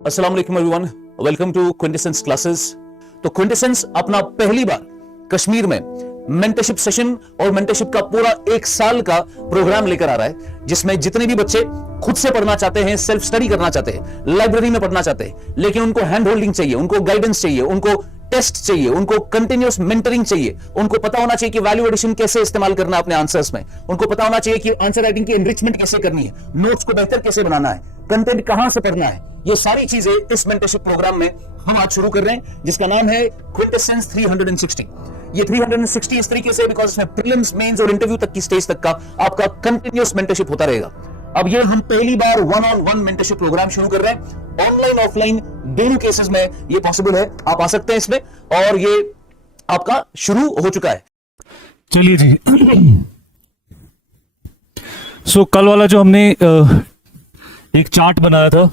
अस्सलाम वालेकुम everyone, welcome to क्विंटेसेंस classes. तो क्विंटेसेंस अपना पहली बार कश्मीर में मेंटरशिप सेशन और मेंटरशिप का पूरा एक साल का प्रोग्राम लेकर आ रहा है, जिसमें जितने भी बच्चे खुद से पढ़ना चाहते हैं, सेल्फ स्टडी करना चाहते हैं, लाइब्रेरी में पढ़ना चाहते हैं, लेकिन उनको हैंड होल्डिंग चाहिए, उनको गाइडेंस चाहिए, उनको टेस्ट चाहिए, उनको कंटिन्यूस मेंटरिंग चाहिए, उनको पता होना चाहिए कि वैल्यू एडिशन कैसे इस्तेमाल करना है अपने आंसर्स में, उनको पता होना चाहिए कि आंसर राइटिंग की एनरिचमेंट कैसे करनी है, नोट्स को बेहतर कैसे बनाना है, कंटेंट कहां से पढ़ना है। ये सारी चीजें इस मेंटरशिप प्रोग्राम में हम आज शुरू कर रहे हैं, जिसका नाम है क्विंटेसेंस 360। ये 360 इस तरीके से बिकॉज इसमें प्रीलिम्स, मेंस और इंटरव्यू तक की स्टेज तक का आपका कंटिन्यूस मेंटरशिप होता रहेगा। अब ये हम पहली बार one on one mentorship program शुरू कर रहे हैं। ऑनलाइन ऑफलाइन दोनों केसेस में ये पॉसिबल है, आप आ सकते हैं इसमें, और ये आपका शुरू हो चुका है। चलिए जी। सो कल वाला जो हमने एक चार्ट बनाया था,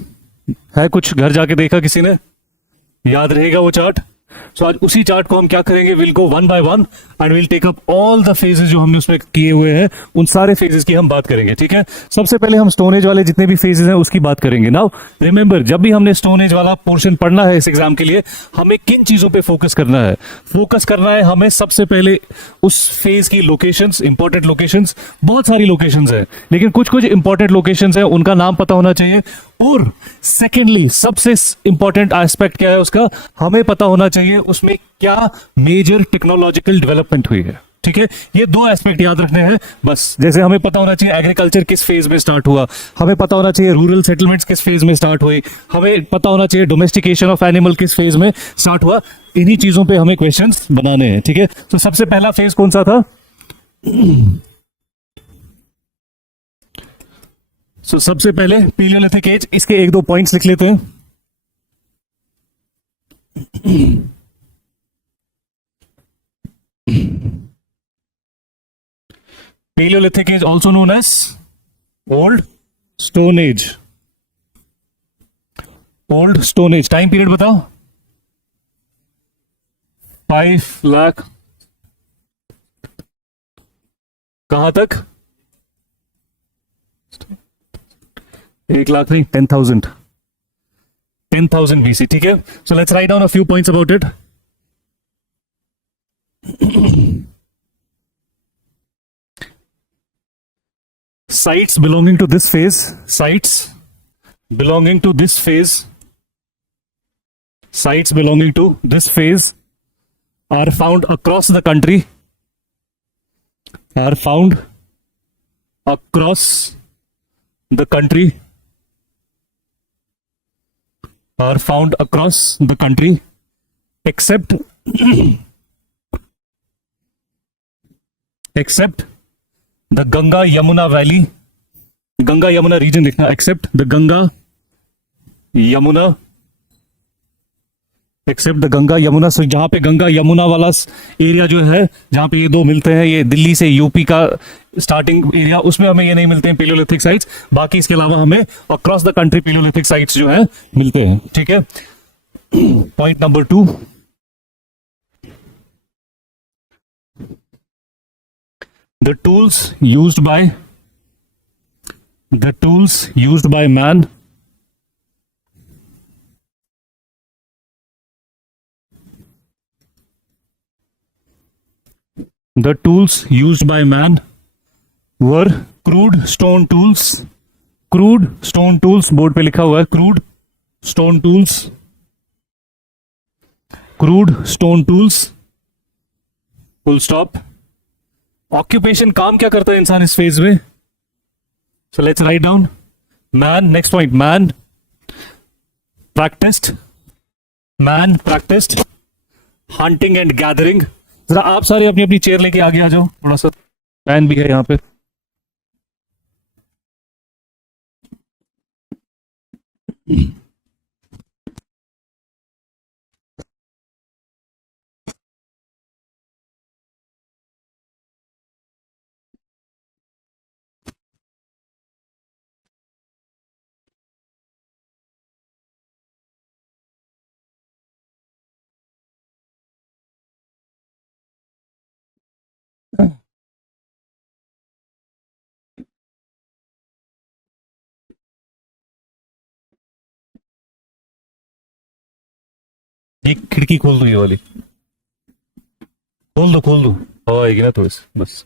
है कुछ घर जाके देखा किसी ने? याद रहेगा वो चार्ट? सो आज उसी चार्ट को हम क्या करेंगे, will go one by one and will take up all the phases जो हमने उसमें किए हुए हैं, उन सारे फेजेस की हम बात करेंगे। ठीक है, सबसे पहले हम स्टोन एज वाले जितने भी फेजेस हैं उसकी बात करेंगे। नाउ रिमेंबर, जब भी हमने स्टोन एज वाला पोर्शन पढ़ना है इस एग्जाम के लिए, हमें किन चीजों पे फोकस करना है? फोकस करना है हमें सबसे पहले उस फेज की लोकेशंस, इंपॉर्टेंट लोकेशंस। बहुत सारी लोकेशंस है, लेकिन कुछ कुछ इंपॉर्टेंट लोकेशंस है, उनका नाम पता होना चाहिए। और सेकेंडली, सबसे इंपॉर्टेंट एस्पेक्ट क्या है उसका, हमें पता होना चाहिए उसमें क्या मेजर टेक्नोलॉजिकल डेवलपमेंट हुई है। ठीक है, ये दो एस्पेक्ट याद रखने हैं बस। जैसे हमें पता होना चाहिए एग्रीकल्चर किस फेज में स्टार्ट हुआ, हमें पता होना चाहिए रूरल सेटलमेंट्स किस फेज में स्टार्ट हुई, हमें पता होना चाहिए डोमेस्टिकेशन ऑफ एनिमल किस फेज में स्टार्ट हुआ। इन्हीं चीजों पे हमें क्वेश्चंस बनाने हैं। ठीक है, तो सबसे पहला फेज कौन सा था? सबसे पहले पीलियोलिथिक एज, इसके एक दो पॉइंट्स लिख लेते हैं। Paleolithic age also known as Old Stone Age. Old Stone Age time period बताओ। 5 लाख कहां तक? 1 लाख नहीं, 10,000 BC। ठीक है, so let's write down a few points about it. Sites belonging to this phase, sites belonging to this phase, sites belonging to this phase are found across the country, are found across the country, are found across the country, except except the Ganga Yamuna Valley, Ganga Yamuna region लिखना, except the Ganga Yamuna, except the Ganga Yamuna। so जहां पे गंगा यमुना वाला area जो है, जहां पे ये दो मिलते हैं, ये दिल्ली से यूपी का स्टार्टिंग एरिया, उसमें हमें ये नहीं मिलते हैं पेलियोलिथिक साइट्स। बाकी इसके अलावा हमें across the country paleolithic sites जो है मिलते हैं। ठीक है, point number 2, the tools used by man, the tools used by man were crude stone tools, crude stone tools, board पे लिखा हुआ है crude stone tools, crude stone tools, full stop। Occupation, काम क्या करता है इंसान इस फेज में? सो let's write down man. Next point, man practised hunting and gathering. जरा आप सारे अपनी अपनी चेयर लेके आगे आ जाओ, थोड़ा सा मैन भी है यहां पे। ये खिड़की खोल दो, ये वाली खोल दो, हवा आएगी ना थोड़ी सी बस।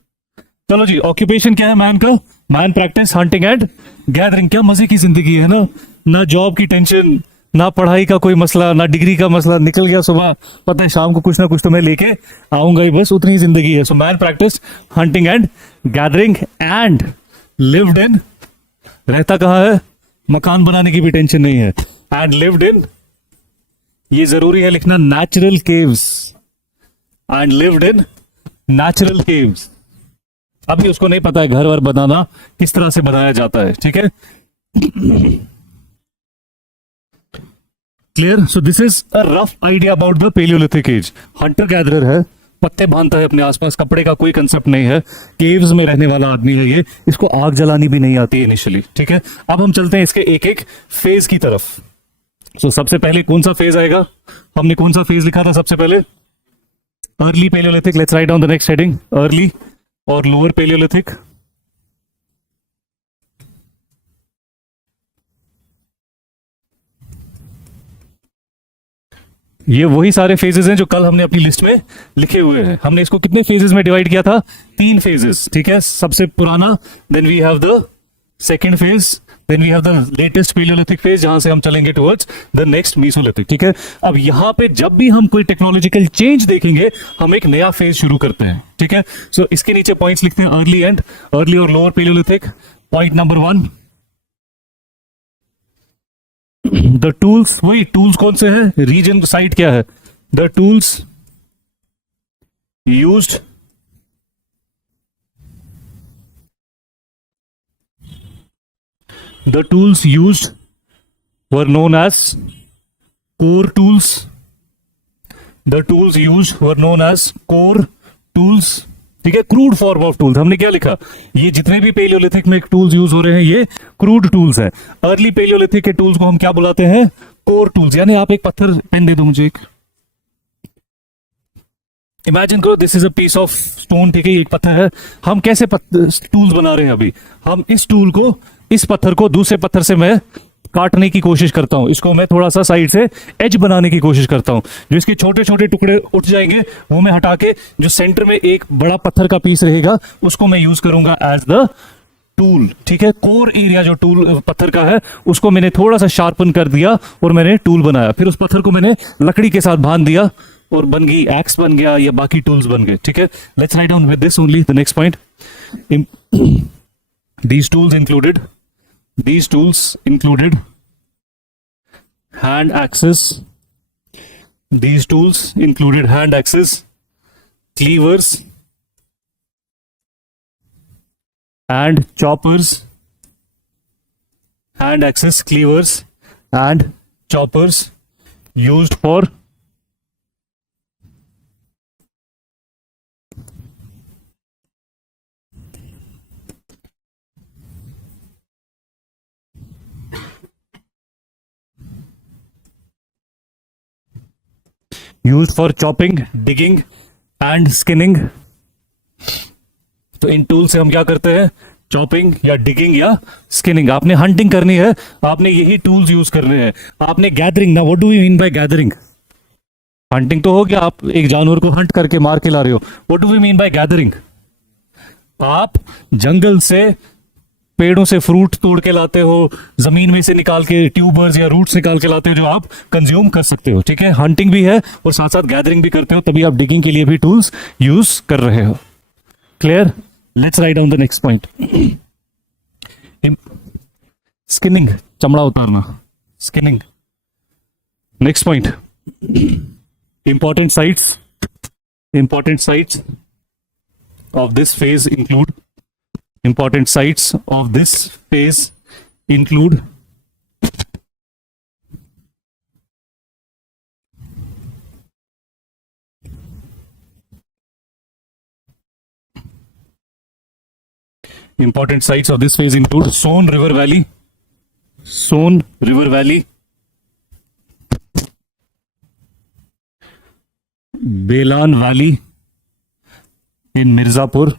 चलो जी, ऑक्यूपेशन क्या है मैन का? Man practice hunting and gathering. क्या मजे की जिंदगी है ना, ना जॉब की टेंशन, ना पढ़ाई का कोई मसला, ना डिग्री का मसला। निकल गया सुबह, पता है शाम को कुछ ना कुछ तो मैं लेके आऊंगा ही, बस उतनी ही जिंदगी है। So man practice hunting and gathering and lived in, रहता कहाँ है? मकान बनाने की भी टेंशन नहीं है। एंड लिव्ड इन, ये जरूरी है लिखना, natural caves. And lived in natural caves. अभी उसको नहीं पता है घर वर बनाना किस तरह से बनाया जाता है, ठीक है? Clear? So this is a rough idea about the paleolithic age. Hunter gatherer है, पत्ते बांधता है अपने आसपास, कपड़े का कोई कंसेप्ट नहीं है, केव्स में रहने वाला आदमी है ये, इसको आग जलानी भी नहीं आती इनिशियली, ठीक है? अब हम चलते हैं इसके एक एक फेज की तरफ। सो सबसे पहले कौन सा फेज आएगा? हमने कौन सा फेज लिखा था सबसे पहले? Early paleolithic. Let's write down the next heading, early और लोअर पेलियोलिथिक। ये वही सारे फेजेस हैं जो कल हमने अपनी लिस्ट में लिखे हुए हैं। हमने इसको कितने फेजेस में डिवाइड किया था? 3 फेजेस, ठीक है? सबसे पुराना, then we have the second phase, then we have the latest paleolithic phase, जहां से हम चलेंगे टुवर्ड्स द नेक्स्ट मेसोलिथिक, ठीक है? अब यहां पे जब भी हम कोई टेक्नोलॉजिकल चेंज देखेंगे, हम एक नया फेज शुरू करते हैं, ठीक है? सो इसके नीचे पॉइंट्स लिखते हैं, अर्ली और lower paleolithic. Point number 1, the tools. वही टूल्स कौन से हैं? रीजन साइट क्या है? The tools used were known as core tools. The tools used were known as core tools, ठीक है? Crude form of tools. हमने क्या लिखा? ये जितने भी पेलियोलिथिक में टूल्स यूज हो रहे हैं, ये क्रूड टूल्स हैं। अर्ली पेलियोलिथिक के टूल्स को हम क्या बुलाते हैं? Core tools. यानी आप एक पत्थर, पेन दे दो मुझे एक, इमेजिन करो this is a piece of stone, ठीक है? एक पत्थर है। हम कैसे टूल्स बना रहे हैं अभी? हम इस टूल को, इस पत्थर को दूसरे पत्थर से मैं काटने की कोशिश करता हूं, इसको मैं थोड़ा सा साइड से एज बनाने की कोशिश करता हूं। जो इसके छोटे छोटे टुकड़े उठ जाएंगे वो मैं हटा के, जो सेंटर में एक बड़ा पत्थर का पीस रहेगा उसको मैं यूज करूंगा एज द टूल, ठीक है? कोर एरिया जो टूल पत्थर का है उसको मैंने थोड़ा सा शार्पन कर दिया और मैंने टूल बनाया। फिर उस पत्थर को मैंने लकड़ी के साथ बांध दिया और बन गई, एक्स बन गया या बाकी टूल्स बन गए, ठीक है? Let's write down with this only the next point. These tools included hand axes. These tools included hand axes, cleavers, and choppers. Hand axes, cleavers, and choppers used for chopping, digging and skinning. तो इन tool से हम क्या करते हैं? Chopping या digging या skinning. आपने hunting करनी है, आपने यही टूल्स यूज करने हैं। आपने गैदरिंग ना, what do we mean by gathering? Hunting तो हो गया, आप एक जानवर को हंट करके मार के ला रहे हो। What do we mean by gathering? आप जंगल से, पेड़ों से फ्रूट तोड़ के लाते हो, जमीन में से निकाल के ट्यूबर्स या रूट्स निकाल के लाते हो जो आप कंज्यूम कर सकते हो, ठीक है? हंटिंग भी है और साथ साथ गैदरिंग भी करते हो, तभी आप डिगिंग के लिए भी टूल्स यूज कर रहे हो। Clear? Let's write down the next point. Skinning, चमड़ा उतारना, skinning. Next point, important sites of this phase include important sites of this phase include important sites of this phase include Son River Valley, Belan Valley in Mirzapur,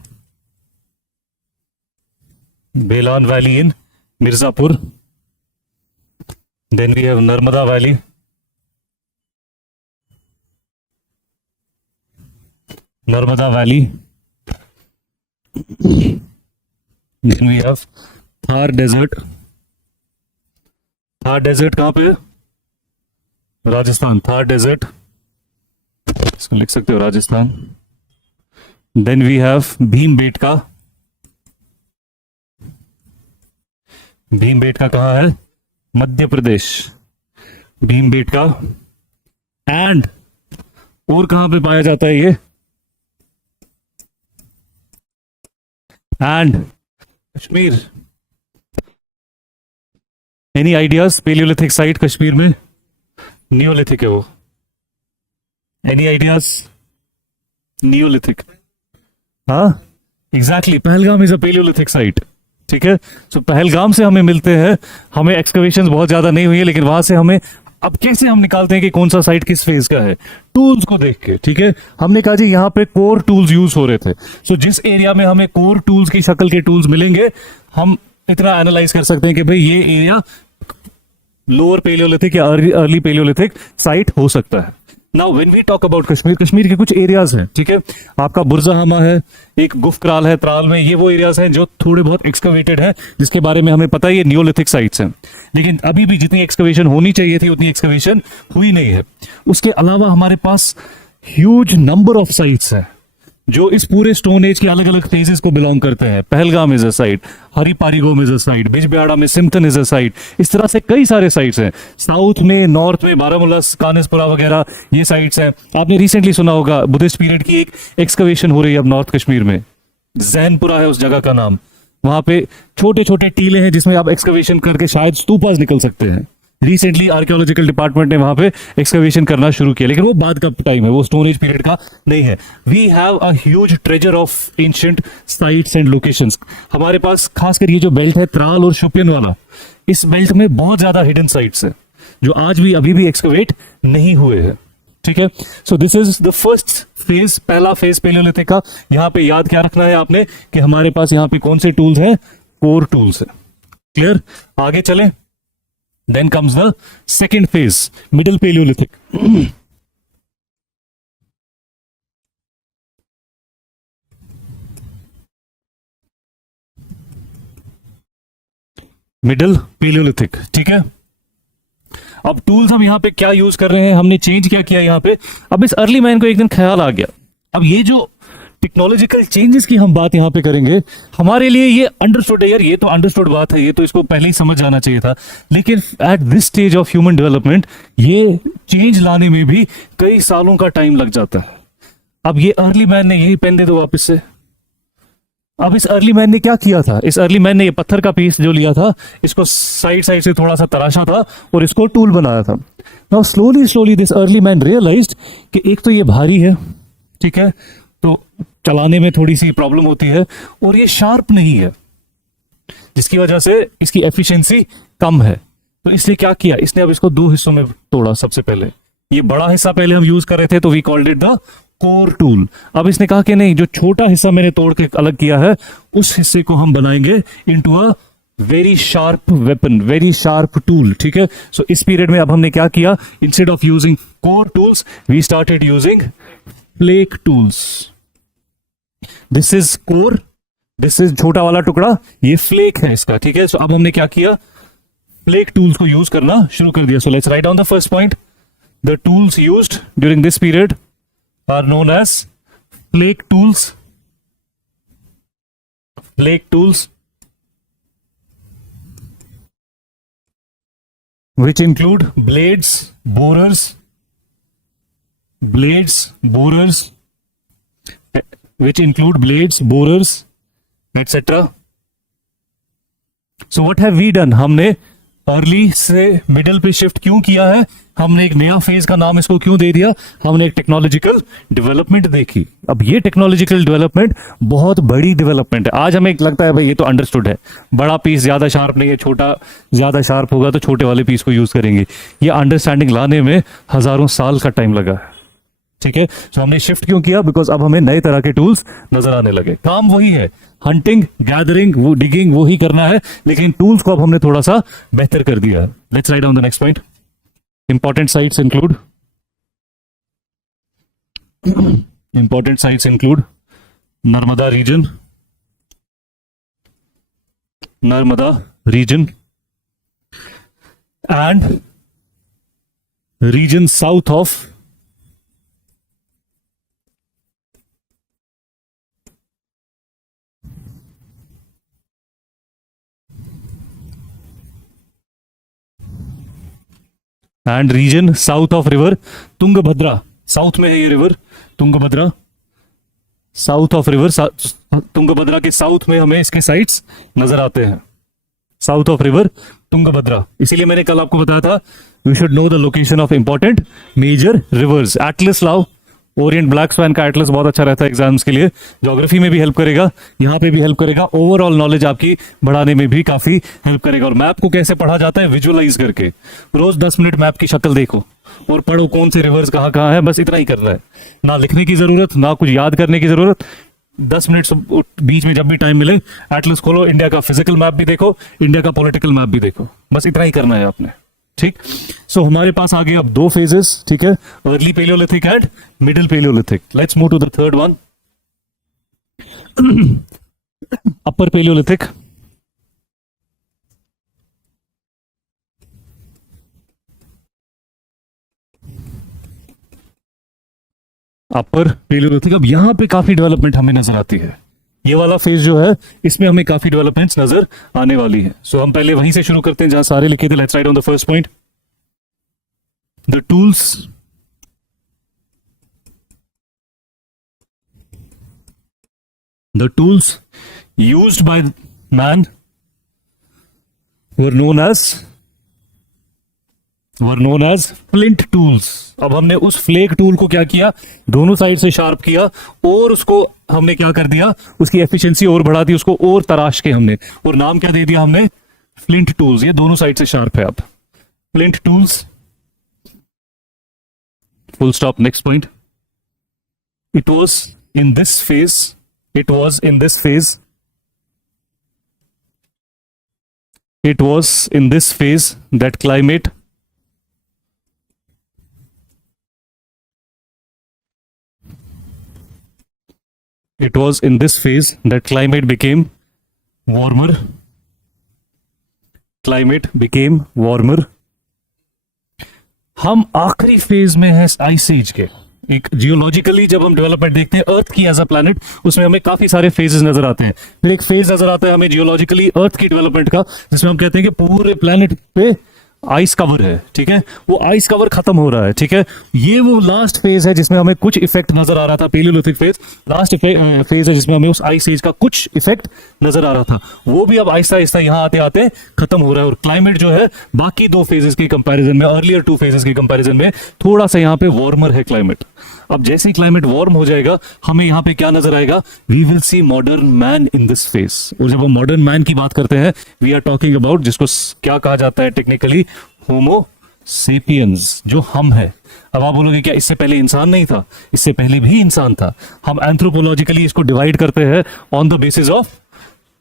Belan Valley in Mirzapur. Then we have Narmada Valley, Narmada Valley. Then we have Thar Desert. Thar Desert कहाँ पे है? Rajasthan. Thar Desert, इसको लिख सकते हो Rajasthan. Then we have Bhimbetka. Bhimbetka कहाँ है? Madhya Pradesh. Bhimbetka. And और कहां पे पाया जाता है ये? And Kashmir. Any ideas? Paleolithic site Kashmir में? नियोलिथिक है वो. Any ideas? नियोलिथिक. हाँ, exactly. Pahalgam is a paleolithic site. ठीक है. सो पहलगाम से हमें मिलते हैं. हमें एक्सकवेशन बहुत ज्यादा नहीं हुई है, लेकिन वहां से हमें अब कैसे हम निकालते हैं कि कौन सा साइट किस फेज का है? टूल्स को देख के. ठीक है. हमने कहा जी यहाँ पे कोर टूल्स यूज हो रहे थे. सो जिस एरिया में हमें कोर टूल्स की शक्ल के टूल्स मिलेंगे, हम इतना एनालाइज कर सकते हैं कि भाई ये एरिया लोअर पेलियोलिथिक या अर्ली पेलियोलिथिक साइट हो सकता है. Now when we talk about Kashmir, Kashmir के कुछ एरियाज हैं. ठीक है. आपका बुरजाहमा है, एक गुफक्राल है त्राल में. ये वो एरियाज हैं जो थोड़े बहुत एक्सकवेटेड है, जिसके बारे में हमें पता है ये नियोलिथिक साइट्स हैं. लेकिन अभी भी जितनी एक्सकवेशन होनी चाहिए थी उतनी एक्सकवेशन हुई नहीं है. उसके अलावा हमारे पास ह्यूज नंबर ऑफ साइट्स हैं जो इस पूरे स्टोन एज के अलग अलग फेजेस को बिलोंग करते हैं. Pahalgam is a site, Hariparigom is a site, Bijbehara में सिम्पटन इज अ साइट. इस तरह से कई सारे साइट्स हैं. साउथ में, नॉर्थ में बारामूला, कानिसपुरा वगैरह ये साइट्स हैं. आपने रिसेंटली सुना होगा बुद्धिस्ट पीरियड की एक एक्सकवेशन हो रही है अब नॉर्थ कश्मीर में. जैनपुरा है उस जगह का नाम. वहां पे छोटे छोटे टीले हैं जिसमें आप एक्सकवेशन करके शायद स्तूपास निकल सकते हैं. रिसेंटली आर्कियोलॉजिकल डिपार्टमेंट ने वहां पे एक्सकवेशन करना शुरू किया, लेकिन वो बाद का टाइम है, वो स्टोन एज पीरियड का नहीं है. We have a huge treasure of ancient sites and locations. हमारे पास खासकर ये जो बेल्ट है त्राल और शोपियन वाला, इस बेल्ट में बहुत ज्यादा हिडन साइट्स है जो आज भी अभी भी एक्सकवेट नहीं हुए हैं. ठीक है. So this is the first phase, पहला फेज पेलियोलिथिक का. यहाँ पे याद क्या रखना है आपने कि हमारे पास यहाँ पे कौन से टूल्स हैं? कोर टूल्स है. क्लियर. आगे चलें. Then comes the second phase, middle Paleolithic. Middle paleolithic. ठीक है. अब टूल्स हम यहाँ पे क्या यूज कर रहे हैं, हमने चेंज क्या किया यहाँ पे. अब इस अर्ली मैन को एक दिन ख्याल आ गया, अब ये जो टेक्नोलॉजिकल चेंजेस की हम बात यहाँ पे करेंगे, हमारे लिए ये अंडरस्टूड है यार, ये तो अंडरस्टूड बात है, ये तो इसको पहले ही समझ जाना चाहिए था. लेकिन at this stage of human development ये चेंज लाने में भी कई सालों का टाइम लग जाता है. अब ये अर्ली मैन ने यही पेन दे दो वापस से. अब इस अर्ली मैन ने क्या किया था? इस अर्ली मैन ने ये पत्थर का पीस जो लिया था, इसको साइड साइड से थोड़ा सा तराशा था और इसको टूल बनाया था. Now slowly slowly this early man realized कि एक तो ये भारी है, ठीक है, तो चलाने में थोड़ी सी प्रॉब्लम होती है, और ये शार्प नहीं है जिसकी वजह से इसकी एफिशिएंसी कम है. तो इसलिए क्या किया इसने, अब इसको दो हिस्सों में तोड़ा. सबसे पहले ये बड़ा हिस्सा पहले हम यूज कर रहे थे तो we called it the core tool. अब इसने कहा कि नहीं, जो छोटा हिस्सा मैंने तोड़ के अलग किया है उस हिस्से को हम बनाएंगे into a very sharp weapon, very sharp tool. ठीक है. सो इस पीरियड में अब हमने क्या किया, instead of using core tools we started using flake tools. This is core, this is छोटा वाला टुकड़ा, ये फ्लेक है इसका. ठीक है. सो अब हमने क्या किया, फ्लेक टूल्स को यूज करना शुरू कर दिया. सो let's write down the first point. The tools used during this period are known as flake tools. Flake tools, which include blades, borers, etc. So what have we done? हमने early से middle पे shift क्यों किया है, हमने एक नया phase का नाम इसको क्यों दे दिया, हमने एक टेक्नोलॉजिकल डेवलपमेंट देखी. अब ये टेक्नोलॉजिकल डेवलपमेंट बहुत बड़ी डेवलपमेंट है. आज हमें लगता है भाई ये तो अंडरस्टूड है, बड़ा पीस ज्यादा शार्प नहीं है, छोटा ज्यादा शार्प होगा तो छोटे वाले पीस को यूज करेंगे. ये अंडरस्टैंडिंग लाने में हजारों साल का टाइम लगा है. ठीक है. तो हमने शिफ्ट क्यों किया, बिकॉज अब हमें नए तरह के टूल्स नजर आने लगे. काम वही है, हंटिंग, गैदरिंग, वो डिगिंग वो ही करना है, लेकिन टूल्स को अब हमने थोड़ा सा बेहतर कर दिया है. Let's write down the next point. Important sites include Important sites include Narmada region and region south of river Tungabhadra. South में है ये river Tungabhadra, south of river Tungabhadra के साउथ में हमें इसके साइट्स नजर आते हैं, साउथ ऑफ रिवर तुंगभद्रा। इसीलिए मैंने कल आपको बताया था we should know the location of important major rivers. Atlas लाओ, ओरिएंट ब्लैक स्वैन का एटलस बहुत अच्छा रहता है एग्जाम्स के लिए, ज्योग्राफी में भी हेल्प करेगा, यहाँ पे भी हेल्प करेगा, ओवरऑल नॉलेज आपकी बढ़ाने में भी काफी हेल्प करेगा। और मैप को कैसे पढ़ा जाता है, विजुअलाइज करके। रोज 10 मिनट मैप की शक्ल देखो और पढ़ो कौन से रिवर्स कहाँ कहाँ है, बस इतना ही करना है, ना लिखने की जरूरत, ना कुछ याद करने की जरूरत। 10 मिनट बीच में जब भी टाइम मिले एटलस खोलो, इंडिया का फिजिकल मैप भी देखो, इंडिया का पॉलिटिकल मैप भी देखो, बस इतना ही करना है आपने, ठीक। सो हमारे पास आगे अब 2 फेजेस, ठीक है, early paleolithic and middle paleolithic. Let's move to the third one, upper paleolithic. Upper paleolithic, अब यहां पे काफी डेवलपमेंट हमें नजर आती है। ये वाला फेज जो है इसमें हमें काफी डेवलपमेंट्स नजर आने वाली है। सो हम पहले वहीं से शुरू करते हैं जहां सारे लिखे थे। Let's write on the first point, the tools used by man were known as flint tools। अब हमने उस फ्लेक टूल को क्या किया, दोनों साइड से शार्प किया और उसको हमने क्या कर दिया, उसकी एफिशिएंसी और बढ़ा दी, उसको और तराश के हमने, और नाम क्या दे दिया हमने, फ्लिंट टूल्स। ये दोनों साइड से शार्प है। अब flint tools, full stop, next point. It was in this phase that climate became warmer. हम आखिरी फेज में है आइस एज के। एक जियोलॉजिकली जब हम डेवलपमेंट देखते हैं अर्थ की एज अ प्लैनेट, उसमें हमें काफी सारे फेजेस नजर आते हैं। फिर एक फेज नजर आता है हमें जियोलॉजिकली अर्थ की डेवलपमेंट का, जिसमें हम कहते हैं कि पूरे प्लैनेट पे आइस कवर है, ठीक है, वो आइस कवर खत्म हो रहा है, ठीक है। ये वो लास्ट फेज है जिसमें हमें कुछ इफेक्ट नजर आ रहा था, पेलियोलिथिक फेज लास्ट फेज है जिसमें हमें उस आइस एज का कुछ इफेक्ट नजर आ रहा था। वो भी अब आहिस्ता आहिस्ता यहाँ आते आते खत्म हो रहा है। और क्लाइमेट जो है बाकी 2 फेजेस की कंपैरिजन में, अर्लियर 2 फेजेस की कंपैरिजन में थोड़ा सा यहाँ पे वार्मर है क्लाइमेट। अब जैसे ही क्लाइमेट वार्म हो जाएगा हमें यहाँ पे क्या नजर आएगा, we will see modern man in this phase. और जब हम मॉडर्न मैन की बात करते हैं, वी आर टॉकिंग अबाउट, जिसको क्या कहा जाता है टेक्निकली, होमो सेपियंस, जो हम है। अब आप बोलोगे क्या इससे पहले इंसान नहीं था? इससे पहले भी इंसान था। हम एंथ्रोपोलॉजिकली इसको डिवाइड करते हैं on the basis of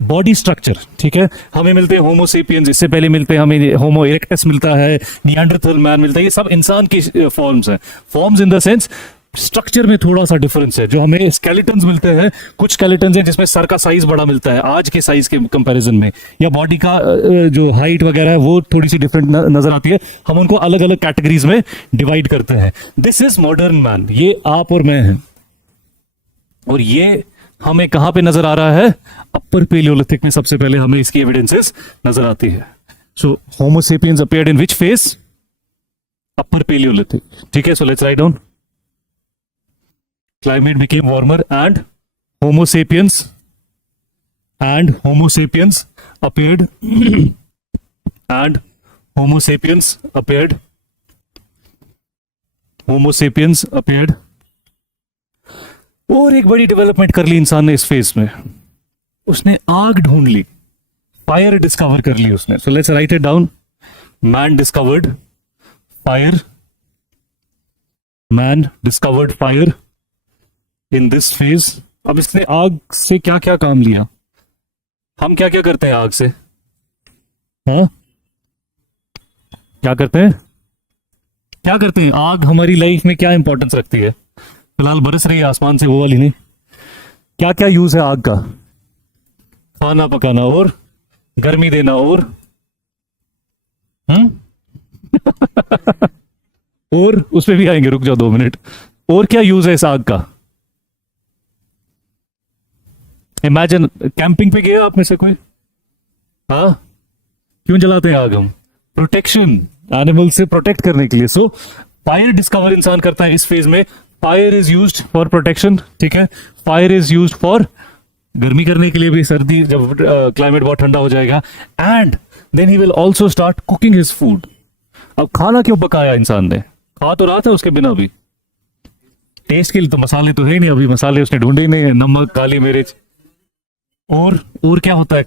body structure, ठीक है। हमें मिलते हैं होमो सेपियंस, इससे पहले मिलते हैं हमें होमो इरेक्टस मिलता है, निएंडरथल मैन मिलता है। ये सब इंसान की फॉर्म्स हैं। Forms in the sense structure में थोड़ा सा डिफरेंस है। जो हमें स्केलेटन्स मिलते हैं, कुछ स्केलेटन्स हैं जिसमें सर का साइज बड़ा मिलता है आज के साइज के कंपैरिजन में, या बॉडी का जो हाइट वगैरह है वो थोड़ी सी डिफरेंट नजर आती है। हम उनको अलग अलग कैटेगरीज में डिवाइड करते हैं। दिस इज मॉडर्न मैन, ये आप और मैं हैं। और ये हमें कहां पे नजर आ रहा है, अपर पेलियोलिथिक में सबसे पहले हमें इसकी एविडेंसेस नजर आती है। So homo sapiens appeared in which phase, upper palaeolithic, ठीक है। So let's write down, climate became warmer and homo sapiens appeared और एक बड़ी डेवलपमेंट कर ली इंसान ने इस फेज में, उसने आग ढूंढ ली, फायर डिस्कवर कर ली उसने। सो let's right it down, man discovered fire in this phase. अब इसने आग से क्या क्या काम लिया, हम क्या क्या करते हैं आग से, हाँ क्या करते हैं आग हमारी लाइफ में क्या इंपॉर्टेंस रखती है। फिलहाल बरस रही है आसमान से, वो वाली नहीं। क्या क्या यूज है आग का? खाना पकाना और गर्मी देना और और उस पे भी आएंगे, रुक जाओ 2 मिनट। और क्या यूज है इस आग का? इमेजिन, कैंपिंग पे गए आप में से कोई? हाँ, क्यों जलाते हैं आग हम? प्रोटेक्शन, एनिमल से प्रोटेक्ट करने के लिए। सो फायर डिस्कवर इंसान करता है इस फेज में। Fire is used for protection, ठीक है। फायर इज यूज्ड फॉर गर्मी करने के लिए भी, सर्दी जब क्लाइमेट बहुत ठंडा हो जाएगा। And then he will also start cooking his food. अब खाना क्यों पकाया इंसान ने? खा तो रहा था उसके बिना भी, टेस्ट के लिए तो मसाले तो है ही नहीं, अभी मसाले उसने ढूंढे ही नहीं है, नमक, काली मिर्च। और क्या होता है?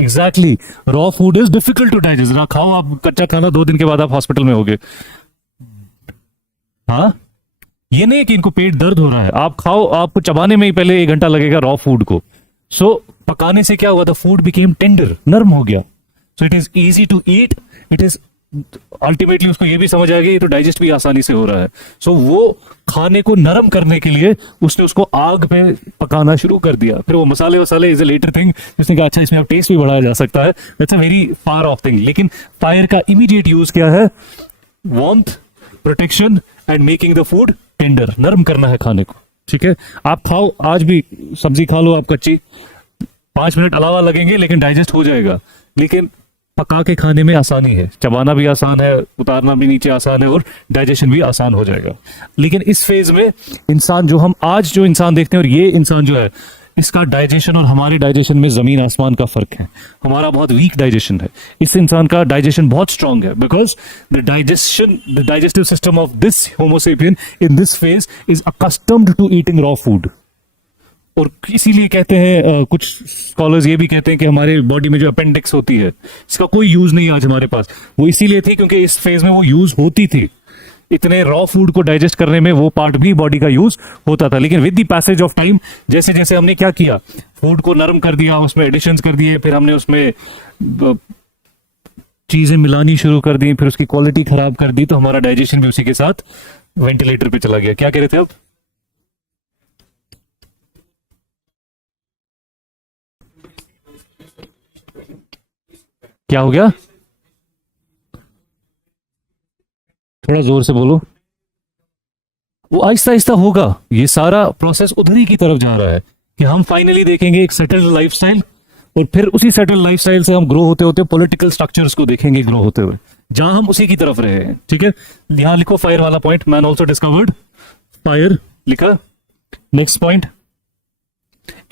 Exactly, raw food is difficult to digest. खाओ आप कच्चा खाना, 2 दिन के बाद आप हॉस्पिटल में होगे। हाँ, ये नहीं कि इनको पेट दर्द हो रहा है, आप खाओ, आपको चबाने में ही पहले 1 घंटा लगेगा रॉ फूड को। सो पकाने से क्या हुआ? द फूड बिकेम टेंडर, नरम हो गया। So it is easy to eat, it is ultimately उसको ये भी समझ आ गया ये तो डाइजेस्ट भी आसानी से हो रहा है। सो वो खाने को नरम करने के लिए उसने उसको आग पे पकाना शुरू कर दिया। फिर वो मसाले वसाले इज अ लेटर थिंग, उसने कहा अच्छा इसमें अब टेस्ट भी बढ़ाया जा सकता है। That's a very far of thing. लेकिन फायर का इमीडिएट यूज क्या है? Warmth, protection and making the food tender, नरम करना है खाने को, ठीक है। आप खाओ, आज भी सब्जी खा लो आप कच्ची, 5 मिनट अलावा लगेंगे लेकिन डाइजेस्ट हो जाएगा। लेकिन पका के खाने में आसानी है, चबाना भी आसान है, उतारना भी नीचे आसान है और डाइजेशन भी आसान हो जाएगा। लेकिन इस फेज में इंसान जो हम आज जो इंसान देखते हैं और ये इंसान जो है, इसका डाइजेशन और हमारे डाइजेशन में जमीन आसमान का फर्क है। हमारा बहुत वीक डाइजेशन है, इस इंसान का डाइजेशन बहुत स्ट्रांग है। Because the digestive system of this homosapien in this phase is accustomed to eating raw food. और इसीलिए कहते हैं, कुछ स्कॉलर्स ये भी कहते हैं कि हमारे बॉडी में जो अपेंडिक्स होती है इसका कोई यूज नहीं आज हमारे पास। वो इसीलिए थी क्योंकि इस फेज में वो यूज होती थी। इतने रॉ फूड को डाइजेस्ट करने में वो पार्ट भी बॉडी का यूज होता था। लेकिन with the passage of time, जैसे जैसे हमने क्या किया, फूड को नरम कर दिया, उसमें एडिशंस कर दिए, फिर हमने उसमें चीजें मिलानी शुरू कर दी, फिर उसकी क्वालिटी खराब कर दी, तो हमारा डाइजेशन भी उसी के साथ वेंटिलेटर पे चला गया। क्या कह रहे थे आप? क्या हो गया? थोड़ा जोर से बोलो। वो आहिस्ता आहिस्ता होगा, ये सारा प्रोसेस उधर ही की तरफ जा रहा है कि हम फाइनली देखेंगे एक सेटल्ड लाइफस्टाइल, और फिर उसी सेटल्ड लाइफस्टाइल से हम ग्रो होते होते पॉलिटिकल स्ट्रक्चर्स को देखेंगे ग्रो होते हुए, जहां हम उसी की तरफ रहे हैं, ठीक है। यहां लिखो फायर वाला point, man also discovered fire, लिखा। Next point,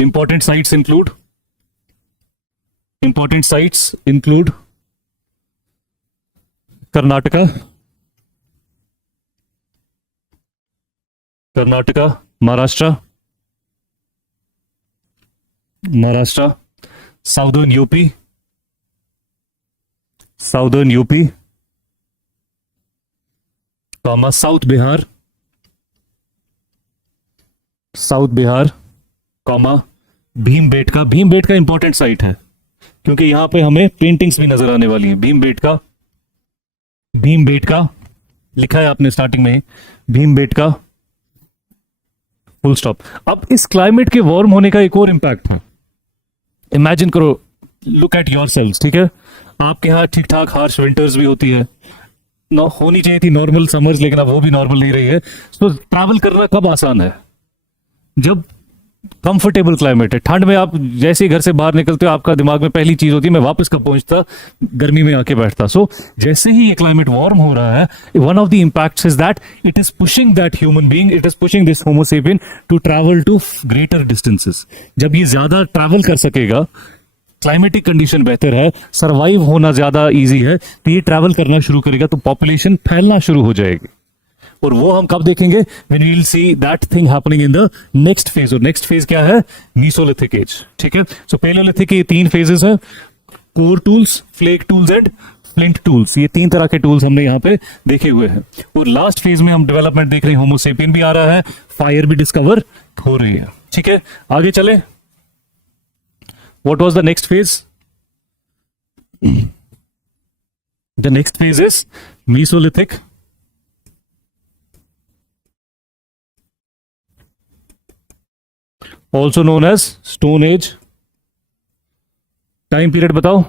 important sites include, important sites include Karnataka, Karnataka, Maharashtra, Maharashtra, southern UP, southern UP, comma south Bihar, south Bihar, comma Bhimbetka. Bhimbetka important site है क्योंकि यहां पे हमें पेंटिंग्स भी नजर आने वाली हैं। भीमबेटका, भीमबेटका लिखा है आपने स्टार्टिंग में, भीमबेटका, फुल स्टॉप। अब इस क्लाइमेट के वार्म होने का एक और इंपैक्ट है। इमेजिन करो, लुक एट योरसेल्व्स, ठीक है। आपके यहाँ ठीक ठाक हार्श विंटर्स भी होती है, होनी चाहिए थी नॉर्मल समर्स, लेकिन अब वो भी नॉर्मल नहीं रही है। तो ट्रैवल करना कब आसान है? जब कंफर्टेबल क्लाइमेट है। ठंड में आप जैसे ही घर से बाहर निकलते हो, आपका दिमाग में पहली चीज होती है मैं वापस कब पहुंचता, गर्मी में आके बैठता। सो जैसे ही ये क्लाइमेट वार्म हो रहा है, one of the impacts is that it is pushing that human being, it is pushing this homo sapien to travel to greater distances. जब ये ज्यादा ट्रैवल कर सकेगा, क्लाइमेटिक कंडीशन बेहतर है, सर्वाइव होना ज्यादा इजी है, तो ये ट्रैवल करना शुरू करेगा, तो पॉपुलेशन फैलना शुरू हो जाएगी। और वो हम कब देखेंगे? when we will see that thing happening in the next phase। और नेक्स्ट फेज क्या है? मीसोलिथिक एज, ठीक है। सो पैलियोलिथिक के 3 फेजेस हैं, core tools, flake tools and flint tools. ये 3 तरह के टूल्स हमने यहाँ पे देखे हुए हैं। और लास्ट फेज में हम डेवलपमेंट देख रहे हैं, होमोसेपियन भी आ रहा है, फायर भी डिस्कवर हो रही है, ठीक है। आगे चले, what was the next phase? The next phase is mesolithic also known as stone age. Time period बताओ।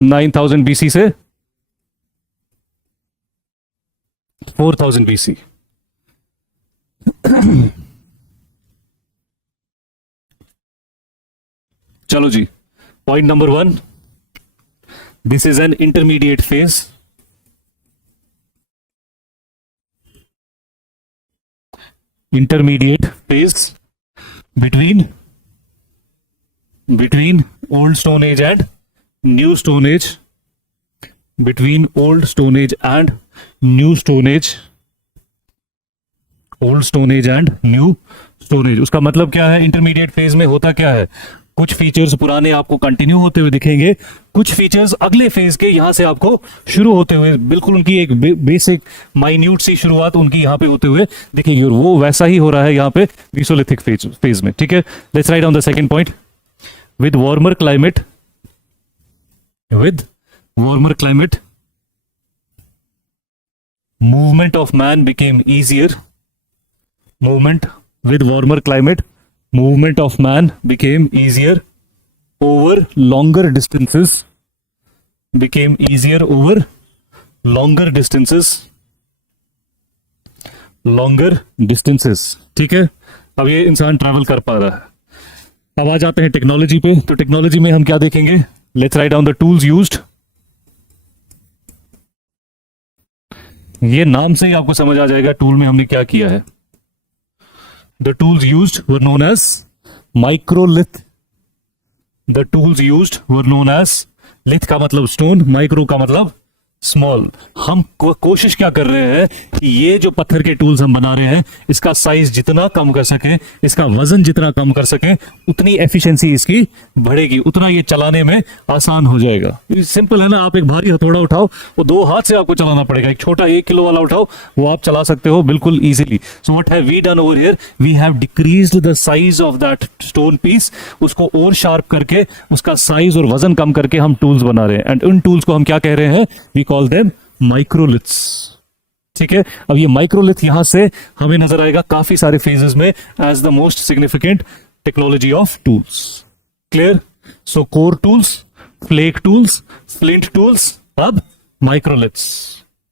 9000 BC से 4000 BC। चलो जी, point number 1, this is an intermediate phase. Intermediate phase between old stone age and new stone age, between old stone age and new stone age, old stone age and new stone age। उसका मतलब क्या है? Intermediate phase में होता क्या है? कुछ features पुराने आपको कंटिन्यू होते हुए दिखेंगे, कुछ फीचर्स अगले फेज के यहां से आपको शुरू होते हुए, बिल्कुल उनकी एक बेसिक माइन्यूट सी शुरुआत उनकी यहां पे होते हुए दिखेगी, और वो वैसा ही हो रहा है यहां पे मीसोलिथिक फेज में। ठीक है, let's write down the second point. With warmer climate, movement of man became easier. With warmer climate, movement of man became easier over longer distances. ठीक है, अब ये इंसान ट्रैवल कर पा रहा है। अब आ जाते हैं टेक्नोलॉजी पे। तो टेक्नोलॉजी में हम क्या देखेंगे? Let's write down the tools used. ये नाम से ही आपको समझ आ जाएगा टूल में हमने क्या किया है। The tools used were known as microlith. Lith का मतलब स्टोन, माइक्रो का मतलब स्मॉल। हम कोशिश क्या कर रहे हैं कि ये जो पत्थर के टूल्स हम बना रहे हैं, इसका साइज जितना कम कर सके, इसका वजन जितना कम कर सके, उतनी एफिशिएंसी इसकी बढ़ेगी, उतना ये चलाने में आसान हो जाएगा। सिंपल है ना, आप एक भारी हथौड़ा उठाओ, वो 2 हाथ से आपको चलाना पड़ेगा। एक छोटा 1 किलो वाला उठाओ, वो आप चला सकते हो बिल्कुल easily. So what have we done over here? We have decreased the size of that stone piece. उसको और शार्प करके, उसका साइज और वजन कम करके हम टूल्स बना रहे हैं, एंड उन टूल्स को हम क्या कह रहे हैं? We call them microliths. ठीक है, अब ये माइक्रोलिथ यहां से हमें नजर आएगा काफी सारे फेजेस में as the most significant technology of tools. Clear? So core tools, flake tools, flint tools, अब माइक्रोलिथ्स।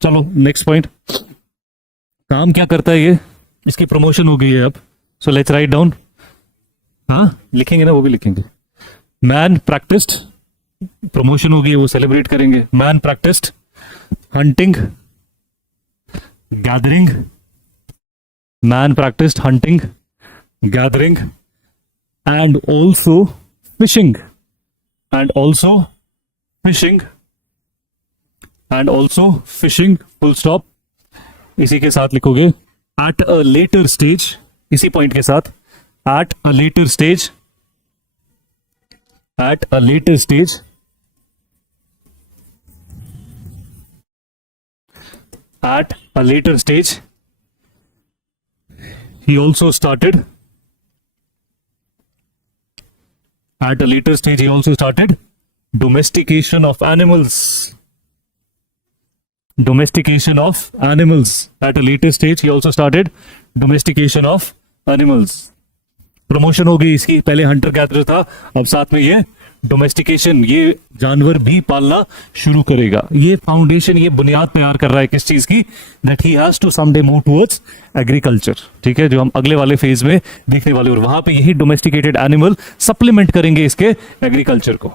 चलो नेक्स्ट पॉइंट। काम क्या करता है ये? इसकी प्रमोशन हो गई है अब। सो लेट्स राइट डाउन। हाँ लिखेंगे ना, वो भी लिखेंगे। मैन प्रैक्टिस्ड, प्रमोशन होगी, वो सेलिब्रेट करेंगे। Man practised hunting, gathering, man practised hunting, gathering, and also fishing, full stop. इसी के साथ लिखोगे एट अ लेटर स्टेज, इसी पॉइंट के साथ, at a later stage, he also started domestication of animals. At a later stage he also started domestication of animals. Promotion हो गई इसकी। पहले हंटर गैदरर था, अब साथ में ये डोमेस्टिकेशन, ये जानवर भी पालना शुरू करेगा। ये फाउंडेशन, ये बुनियाद तैयार कर रहा है किस चीज की? That he has to someday move towards agriculture. ठीक है, जो हम अगले वाले फेज में देखने वाले, और वहां पे यही डोमेस्टिकेटेड एनिमल सप्लीमेंट करेंगे इसके एग्रीकल्चर को।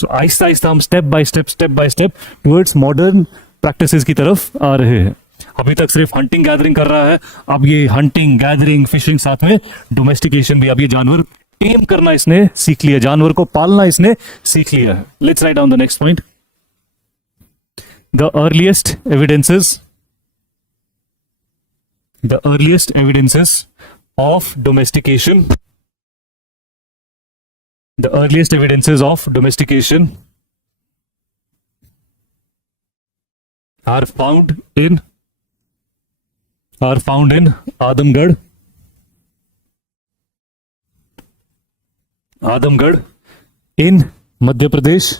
सो आहिस्ता आहिस्ता हम step by step towards modern practices की तरफ आ रहे हैं। अभी तक सिर्फ हंटिंग गैदरिंग कर रहा है, अब ये हंटिंग गैदरिंग फिशिंग साथ में डोमेस्टिकेशन भी। अब ये जानवर टेम करना इसने सीख लिया, जानवर को पालना इसने सीख लिया है। Let's write down the next point. The earliest evidences of domestication, are found in Adamgarh in Madhya Pradesh,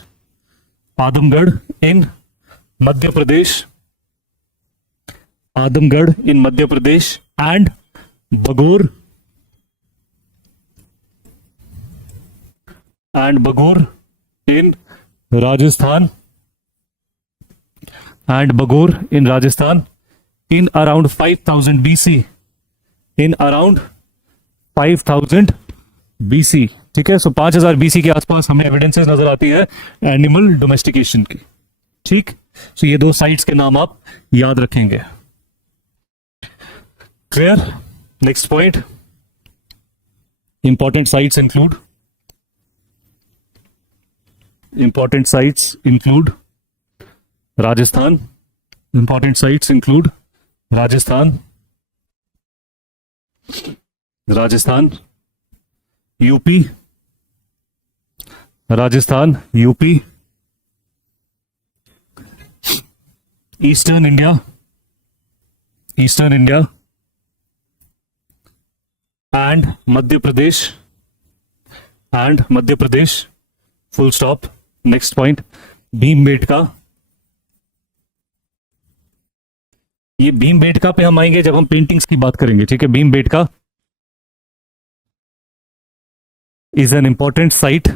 and बगोर and Bagor in Rajasthan and Bagor in Rajasthan in around 5000 BC in around 5000 BC. ठीक है, सो 5000 BC के आसपास हमें evidences नजर आती है animal domestication की. ठीक, सो ये दो साइट्स के नाम आप याद रखेंगे. Clear? Next point, important sites include Rajasthan. Important sites include Rajasthan, UP, Eastern India, and Madhya Pradesh. Full stop. Next point, Bhimbetka. ये भीमबेटका पे हम आएंगे जब हम पेंटिंग्स की बात करेंगे. ठीक है, Bhimbetka is an important site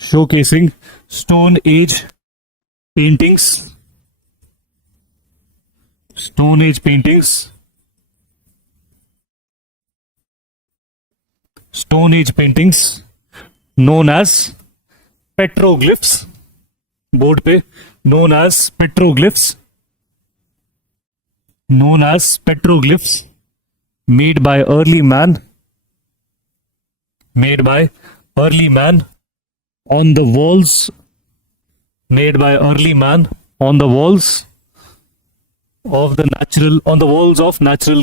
showcasing Stone Age paintings, known as petroglyphs. Board पे known as petroglyphs made by early man on the walls of natural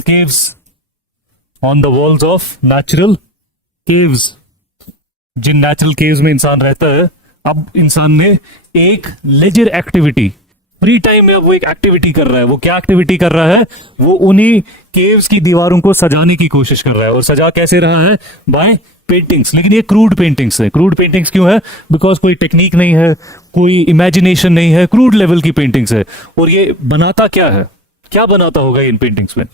caves. जिन नेचुरल केव्स में इंसान रहता है, अब इंसान ने एक लेजर एक्टिविटी, फ्री टाइम में अब वो एक एक्टिविटी कर रहा है. वो क्या एक्टिविटी कर रहा है? वो उन्हीं केव्स की दीवारों को सजाने की कोशिश कर रहा है. और सजा कैसे रहा है? By paintings. लेकिन ये क्रूड पेंटिंग्स है. क्रूड पेंटिंग्स क्यों है? बिकॉज कोई टेक्निक नहीं है, कोई इमेजिनेशन नहीं है, क्रूड लेवल की पेंटिंग्स है. और ये बनाता क्या है? क्या बनाता होगा इन पेंटिंग्स में?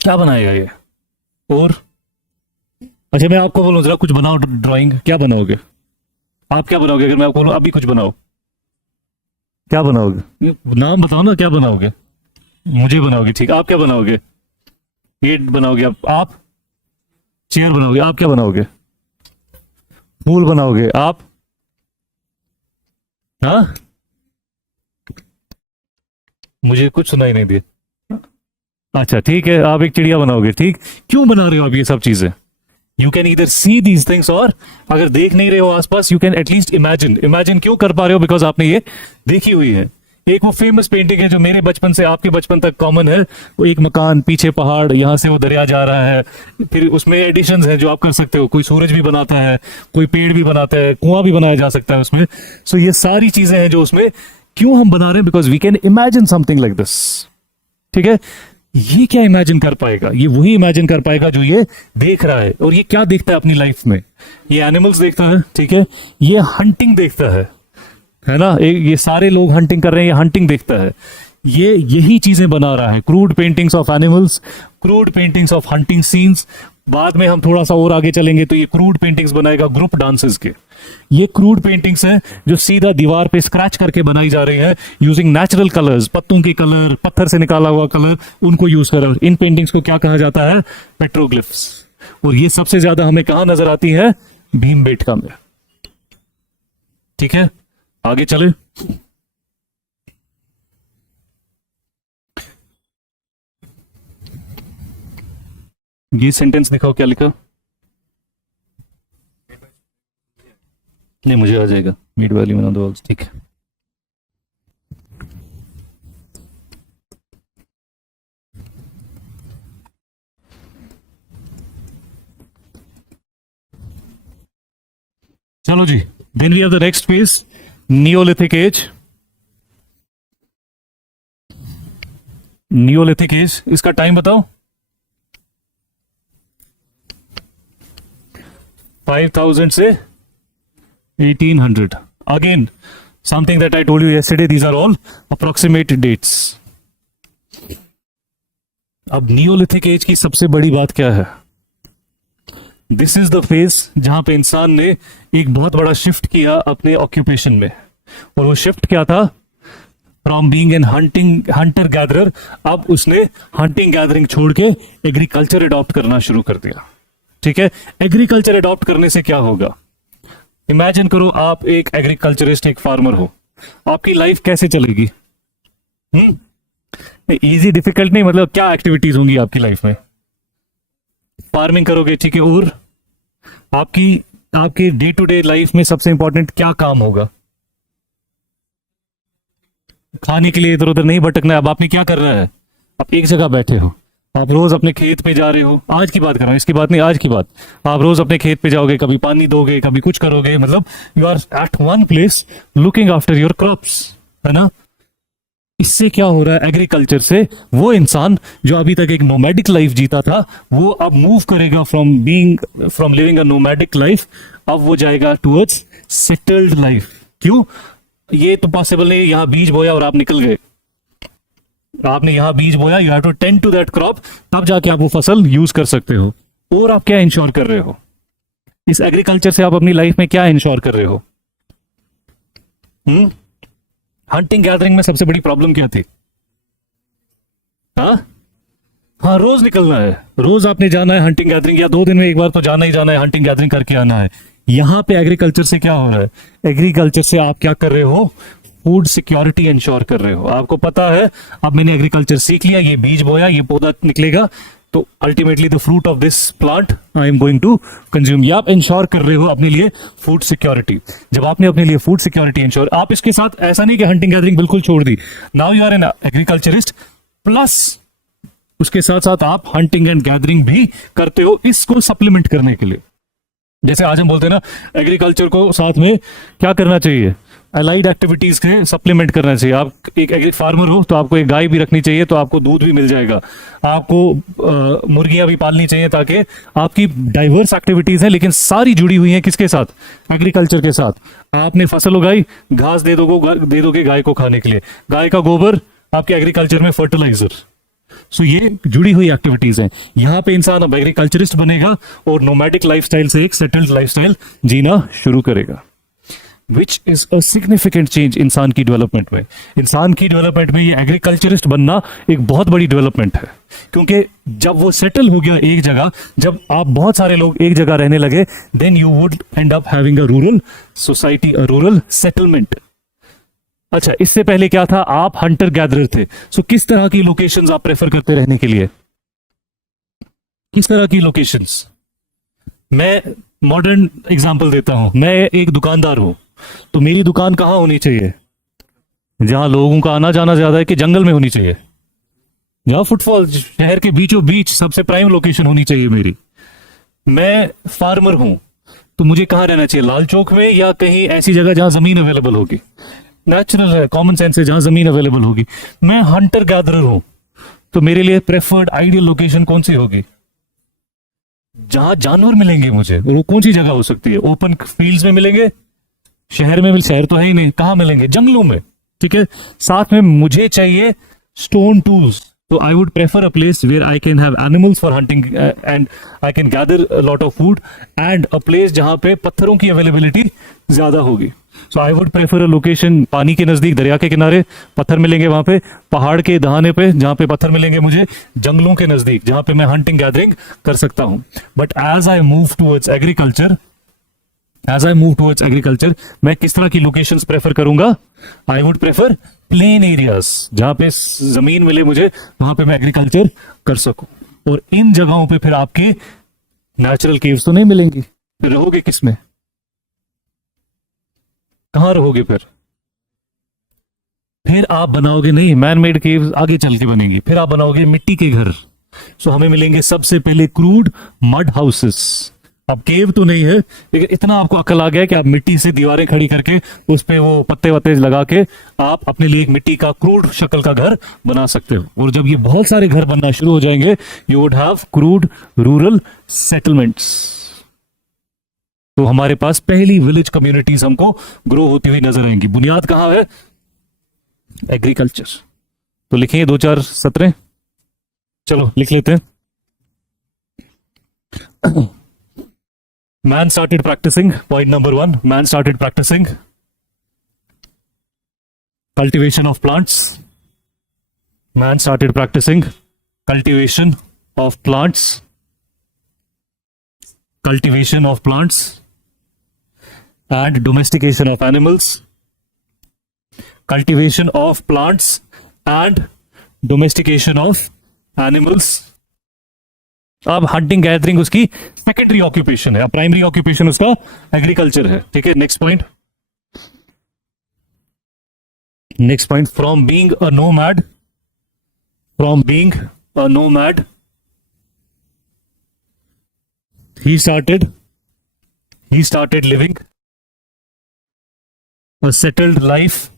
क्या बनाएगा ये? और अच्छा, मैं आपको बोलूं जरा कुछ बनाओ ड्राइंग, क्या बनाओगे आप? क्या बनाओगे अगर मैं आपको बोलूं अभी कुछ बनाओ? क्या बनाओगे? नाम बताओ ना, क्या बनाओगे? मुझे बनाओगे, ठीक. आप क्या बनाओगे? ये बनाओगे आप चेयर बनाओगे. आप क्या बनाओगे? फूल बनाओगे. आप? हाँ, मुझे कुछ सुनाई नहीं दिया. अच्छा, ठीक है, आप एक चिड़िया बनाओगे. ठीक, क्यों बना रहे हो आप ये सब चीजें? You can either see these things, और अगर देख नहीं रहे हो आसपास, यू कैन एटलीस्ट इमेजिन. क्यों कर पा रहे हो? बिकॉज आपने ये देखी हुई है. एक वो फेमस पेंटिंग है जो मेरे बचपन से आपके बचपन तक कॉमन है. वो एक मकान, पीछे पहाड़, यहां से वो दरिया जा रहा है. फिर उसमें एडिशंस हैं जो आप कर सकते हो. कोई सूरज भी बनाता है, कोई पेड़ भी बनाता है, कुआं भी बनाया जा सकता है उसमें. सो ये सारी चीजें हैं जो उसमें. क्यों हम बना रहे हैं? Because we can imagine something like this. ठीक है, ये क्या इमेजिन कर पाएगा? ये वही इमेजिन कर पाएगा जो ये देख रहा है. और ये क्या देखता है अपनी लाइफ में? ये एनिमल्स देखता है. ठीक है, ये हंटिंग देखता है ना. ये सारे लोग हंटिंग कर रहे हैं, ये हंटिंग देखता है. ये यही चीजें बना रहा है. Crude paintings of animals, crude paintings of hunting scenes. बाद में हम थोड़ा सा और आगे चलेंगे तो ये क्रूड पेंटिंग्स बनाएगा ग्रुप डांसेस के. ये क्रूड पेंटिंग्स हैं जो सीधा दीवार पे स्क्रैच करके बनाई जा रही है यूजिंग नेचुरल कलर्स. पत्तों के कलर, पत्थर से निकाला हुआ कलर, उनको यूज कर. इन पेंटिंग्स को क्या कहा जाता है? पेट्रोग्लिफ्स. और ये सबसे ज्यादा हमें कहां नजर आती है? भीमबेटका में. ठीक है, आगे चले. ये सेंटेंस दिखाओ, क्या लिखा? नहीं, मुझे आ जाएगा. मीट वैली में दो. ठीक है, चलो जी. Then we have the next phase, neolithic age. Neolithic age, इसका टाइम बताओ. 5,000 से 1,800. Again, something that I told you yesterday, these are all approximate dates. अब नियोलिथिक एज की सबसे बड़ी बात क्या है? दिस इज द फेज जहां पे इंसान ने एक बहुत बड़ा शिफ्ट किया अपने ऑक्यूपेशन में, और वो शिफ्ट क्या था? From being an Hunter gatherer, अब उसने हंटिंग गैदरिंग छोड़ के एग्रीकल्चर अडॉप्ट करना शुरू कर दिया। ठीक है, एग्रीकल्चर अडॉप्ट करने से क्या होगा? इमेजिन करो आप एक एग्रीकल्चरिस्ट, एक फार्मर हो, आपकी लाइफ कैसे चलेगी? इजी डिफिकल्ट नहीं, मतलब क्या एक्टिविटीज होंगी आपकी लाइफ में? फार्मिंग करोगे, ठीक है, और आपकी डे टू डे लाइफ में सबसे इंपॉर्टेंट क्या काम होगा? खाने के लिए इधर उधर नहीं भटकना है। अब आपने क्या करना है? आप एक जगह बैठे हो, आप रोज अपने खेत पे जा रहे हो। आज की बात कर रहा हूं, इसकी बात नहीं, आज की बात। आप रोज अपने खेत पे जाओगे, कभी पानी दोगे, कभी कुछ करोगे, मतलब you are at one place looking after your crops, है ना? इससे क्या हो रहा है? एग्रीकल्चर से वो इंसान जो अभी तक एक नोमैडिक लाइफ जीता था, वो अब मूव करेगा from living a nomadic life, अब वो जाएगा टुवर्ड्स सेटल्ड लाइफ। क्यों? ये तो पॉसिबल नहीं, यहां बीज बोया और आप निकल गए। आपने यहां बीज बोया, you have to tend to that crop, तब जाके आप वो फसल यूज कर सकते हो। और आप क्या इंश्योर कर रहे हो? इस एग्रीकल्चर से आप अपनी लाइफ में क्या इंश्योर कर रहे हो? हंटिंग गैदरिंग में सबसे बड़ी प्रॉब्लम क्या थी? हाँ, रोज निकलना है, रोज आपने जाना है हंटिंग गैदरिंग, या 2 दिन में एक बार तो जाना ही जाना है, हंटिंग गैदरिंग करके आना है। यहां पे एग्रीकल्चर से क्या हो रहा है? एग्रीकल्चर से आप क्या कर रहे हो? फूड सिक्योरिटी इंश्योर कर रहे हो। आपको पता है, अब मैंने एग्रीकल्चर सीख लिया, ये बीज बोया, ये पौधा निकलेगा, तो ultimately the fruit of this plant I am going to consume. ये आप इंश्योर कर रहे हो अपने लिए फूड सिक्योरिटी। जब आपने अपने लिए फूड सिक्योरिटी इंश्योर, आप इसके साथ ऐसा नहीं कि हंटिंग गैदरिंग बिल्कुल छोड़ दी, now you are an agriculturist, plus उसके साथ साथ आप हंटिंग एंड गैदरिंग भी करते हो, इसको सप्लीमेंट करने के लिए। जैसे आज हम बोलते हैं ना, एग्रीकल्चर को साथ में क्या करना चाहिए? अलाइड एक्टिविटीज के सप्लीमेंट करना चाहिए। आप एक एग्री फार्मर हो तो आपको एक गाय भी रखनी चाहिए, तो आपको दूध भी मिल जाएगा। आपको मुर्गियां भी पालनी चाहिए, ताकि आपकी डाइवर्स एक्टिविटीज हैं, लेकिन सारी जुड़ी हुई हैं किसके साथ? एग्रीकल्चर के साथ। आपने फसल उगाई, घास दे दोगे गाय को खाने के लिए, गाय का गोबर आपके एग्रीकल्चर में फर्टिलाइजर। सो ये जुड़ी हुई एक्टिविटीज हैं। यहां पे इंसान अब एग्रीकल्चरिस्ट बनेगा और नोमैडिक लाइफस्टाइल से एक सेटल्ड लाइफस्टाइल जीना शुरू करेगा, which is a significant change इंसान की डेवलपमेंट में। इंसान की डेवलपमेंट में ये एग्रीकल्चरिस्ट बनना एक बहुत बड़ी डेवलपमेंट है, क्योंकि जब वो सेटल हो गया एक जगह, जब आप बहुत सारे लोग एक जगह रहने लगे, then you would end up having a rural society, a rural settlement. अच्छा, इससे पहले क्या था? आप हंटर गैदरर थे। सो किस तरह की लोकेशंस आप प्रेफर करते रहने के लिए? किस तरह की लोकेशंस? मैं मॉडर्न एग्जांपल देता हूं। मैं एक दुकानदार हूं, तो मेरी दुकान कहां होनी चाहिए? जहां लोगों का आना जाना ज्यादा है, कि जंगल में होनी चाहिए? जहां फुटफॉल, शहर के बीचों बीच सबसे प्राइम लोकेशन होनी चाहिए मेरी। मैं फार्मर हूं, तो मुझे कहां रहना चाहिए? लाल चौक में, या कहीं ऐसी जगह जहां जमीन अवेलेबल होगी? नेचुरल है, कॉमन सेंस है, जहां जमीन अवेलेबल होगी। मैं हंटर गैदरर हूं, तो मेरे लिए प्रेफर्ड आइडियल लोकेशन कौन सी होगी? जहां जानवर मिलेंगे मुझे। वो कौन सी जगह हो सकती है? ओपन फील्ड्स में मिलेंगे? शहर में शहर तो है ही नहीं, कहां मिलेंगे? जंगलों में। ठीक है, साथ में मुझे चाहिए स्टोन टूल्स, तो I would prefer a place where I can have animals for hunting and I can gather a lot of food, and a place जहां पे पत्थरों की अवेलेबिलिटी ज्यादा होगी। So I would prefer a location पानी के नजदीक, दरिया के किनारे पत्थर मिलेंगे वहां पे, पहाड़ के दहाने पे जहां पे पत्थर मिलेंगे मुझे, जंगलों के नजदीक जहां पे मैं हंटिंग गैदरिंग कर सकता हूं। But as I move towards agriculture, मैं किस तरह की लोकेशंस प्रेफर करूंगा? I would prefer plain areas, जहां पे जमीन मिले मुझे, वहां पे मैं एग्रीकल्चर कर सकूं। और इन जगहों पे फिर आपके नेचुरल केव्स तो नहीं मिलेंगी, फिर रहोगे किसमें? कहां रहोगे फिर? फिर आप बनाओगे नहीं मैन मेड केव्स, आगे चल के बनेंगी, फिर आप बनाओगे मिट्टी के घर। सो हमें मिलेंगे सबसे पहले क्रूड मड हाउसेस। अब केव तो नहीं है, लेकिन इतना आपको अकल आ गया कि आप मिट्टी से दीवारें खड़ी करके उस पे वो पत्ते वत्ते लगा के आप अपने लिए एक मिट्टी का क्रूड शक्ल का घर बना सकते हो। और जब ये बहुत सारे घर बनना शुरू हो जाएंगे, you would have crude rural settlements. तो हमारे पास पहली विलेज कम्युनिटीज हमको ग्रो होती हुई नजर आएंगी। बुनियाद कहां है? एग्रीकल्चर। तो लिखेंगे 2-4 सत्र, चलो लिख लेते हैं। Man started practicing, point number 1, man started practicing cultivation of plants. Man started practicing cultivation of plants. Cultivation of plants and domestication of animals. Cultivation of plants and domestication of animals. अब hunting gathering उसकी secondary occupation है, primary occupation उसका agriculture है। ठीक है, next point. Next point, from being a nomad, from being a nomad he started living a settled life,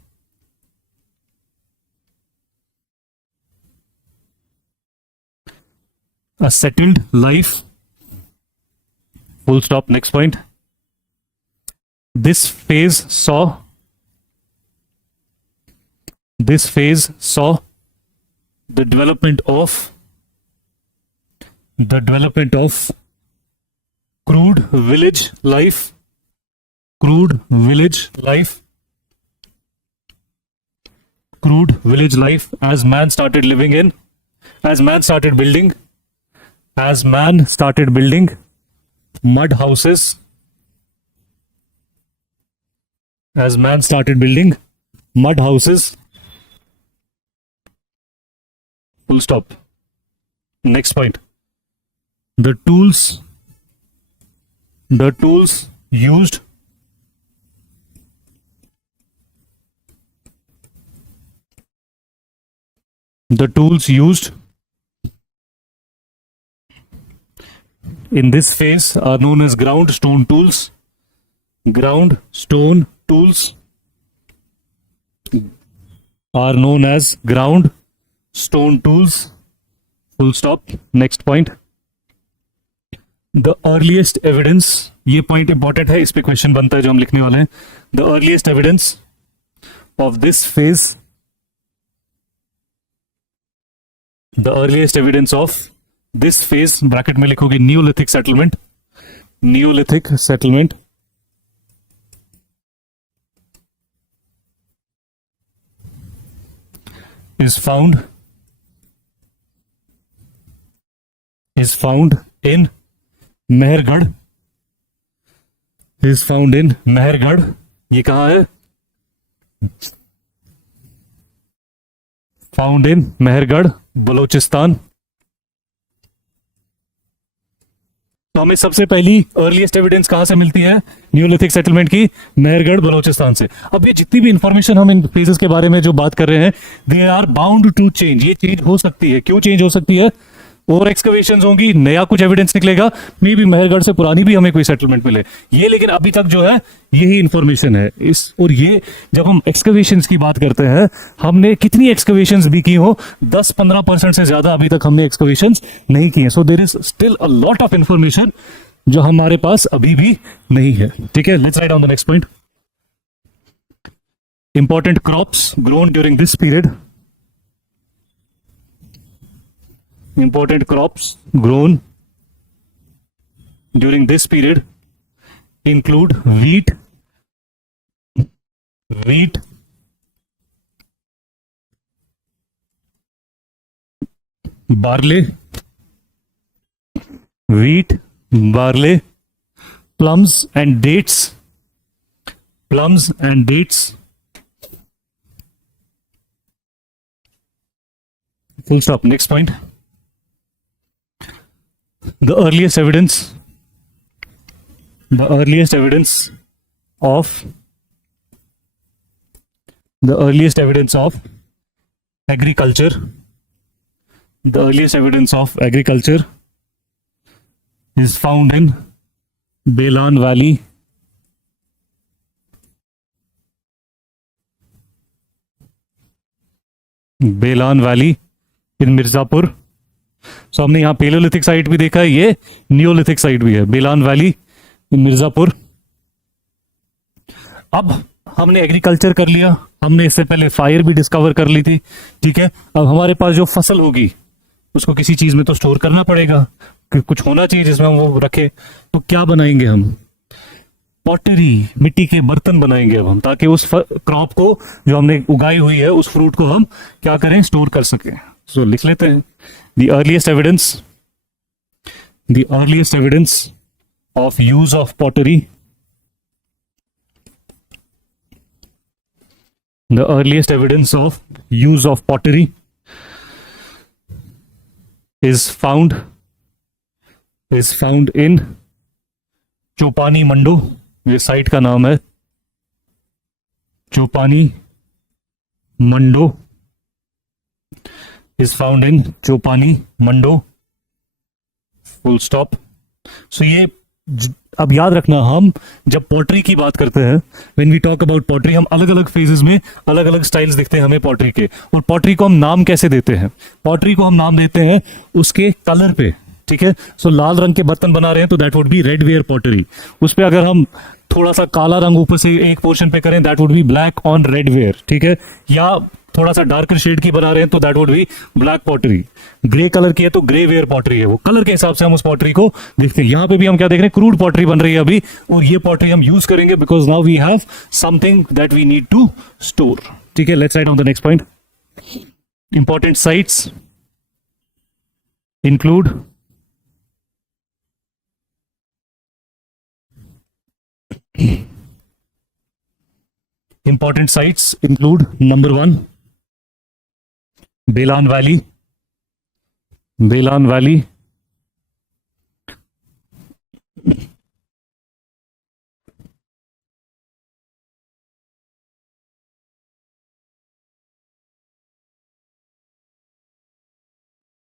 a settled life, full stop, next point. This phase saw the development of crude village life, crude village life as man started living in, as man started building mud houses, as man started building mud houses, full stop, next point. The tools used in this phase are known as ground stone tools. Ground stone tools are known as ground stone tools, full stop, next point. The earliest evidence, ये point important है, इस पे question बनता है जो हम लिखने वाले हैं। The earliest evidence of this phase, the earliest evidence of this phase, bracket में लिखोगे Neolithic settlement, Neolithic settlement is found in Mehrgarh, is found in Mehrgarh. ये कहां है? Found in Mehrgarh, Balochistan. तो हमें सबसे पहली अर्लीस्ट एविडेंस कहां से मिलती है? न्यूलिथिक सेटलमेंट की, मेहरगढ़ बलोचिस्तान से। अब ये जितनी भी इंफॉर्मेशन हम इन फेजेस के बारे में जो बात कर रहे हैं, they are bound to change. ये चेंज हो सकती है। क्यों चेंज हो सकती है? और एक्सकवेशंस होंगी, नया कुछ एविडेंस निकलेगा, मे बी मेहरगढ़ से पुरानी भी हमें कोई सेटलमेंट मिले। ये लेकिन अभी तक जो है यही इंफॉर्मेशन है इस। और ये जब हम एक्सकवेशंस की बात करते हैं, हमने कितनी एक्सकवेशंस भी की हो, 10-15% से ज्यादा अभी तक हमने एक्सकवेशंस नहीं की है। So there is still a lot of information जो हमारे पास अभी भी नहीं है। ठीक है, let's write down the next point. Important crops grown during this period, important crops grown during this period include wheat, barley, plums and dates, full stop, next point. The earliest evidence of agriculture, is found in Belan Valley, in Mirzapur। सो हमने यहाँ Palaeolithic site भी देखा है, ये Neolithic site भी है, बेलान valley, Mirzapur. अब हमने एग्रीकल्चर कर लिया, हमने इससे पहले फायर भी डिस्कवर कर ली थी, ठीक है। अब हमारे पास जो फसल होगी उसको किसी चीज में तो स्टोर करना पड़ेगा, कुछ होना चाहिए जिसमें हम वो रखे। तो क्या बनाएंगे हम? पॉटरी, मिट्टी के बर्तन बनाएंगे अब हम, ताकि उस क्रॉप को जो हमने उगाई हुई है, उस फ्रूट को हम क्या करें, स्टोर कर सकें। सो लिख लेते हैं, the earliest evidence of use of pottery, the earliest evidence of use of pottery is found in Chopani Mando, ये साइट का नाम है, Chopani Mando is found in Chopani Mando, full stop. So ये अब याद रखना, हम जब पॉटरी की बात करते हैं, when we talk about pottery, हम अलग अलग फेजेस में अलग अलग स्टाइल्स दिखते हैं हमें पॉटरी के। और पॉटरी को हम नाम कैसे देते हैं? पॉटरी को हम नाम देते हैं उसके कलर पे, ठीक है। सो लाल रंग के बर्तन बना रहे हैं तो that would be red ware pottery. उस पे अगर हम थोड़ा सा काला रंग ऊपर से एक पोर्शन पे करें, that would be black on red ware, ठीक है। या थोड़ा सा डार्कर शेड की बना रहे हैं तो that would be black pottery. Grey colour की है तो ग्रे वेयर पॉटरी है, वो कलर के हिसाब से हम उस पॉटरी को देखते हैं। यहां पे भी हम क्या देख रहे हैं, क्रूड पॉटरी बन रही है अभी, और ये पॉटरी हम यूज करेंगे because now we have something that we need to store, ठीक है। Let's write on the next point. Important sites include number 1 Belan valley, Belan valley,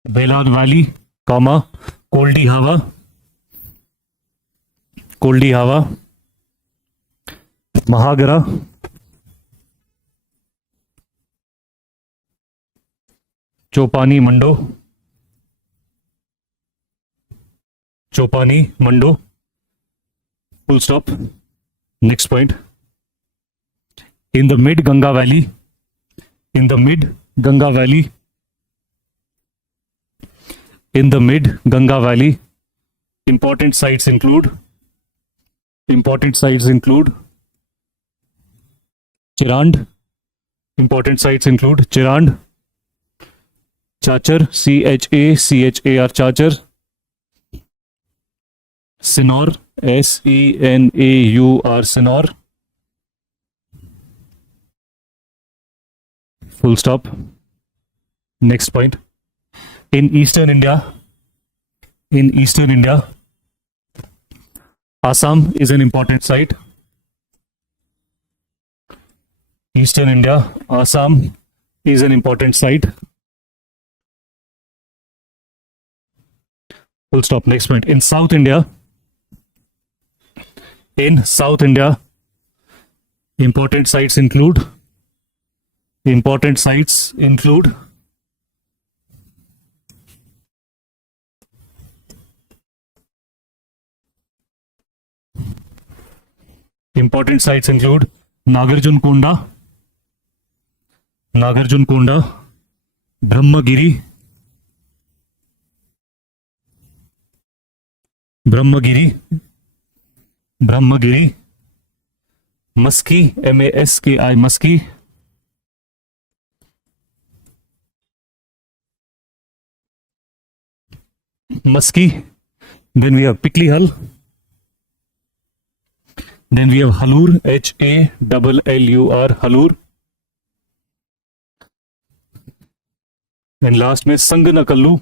Belan valley, comma Koldihwa, Koldihwa, Mahagara, Chopani Mando, Chopani Mando, full stop. Next point, in the mid Ganga valley, in the mid Ganga valley, in the mid Ganga valley, important sites include Chirand, important sites include Chirand, चाचर, CHAR Chechar, Senuar, SENAUR Senuar, full stop. Next point, in eastern India Assam is an important site. Eastern India, Assam is an important site. Full stop. Next point. In South India, important sites include Nagarjun Konda, Brahmagiri, Maski, MASKI, Maski, then we have Pikli Hall, then we have Halur, HALLUR, Halur, and last में संगनाकल्लू,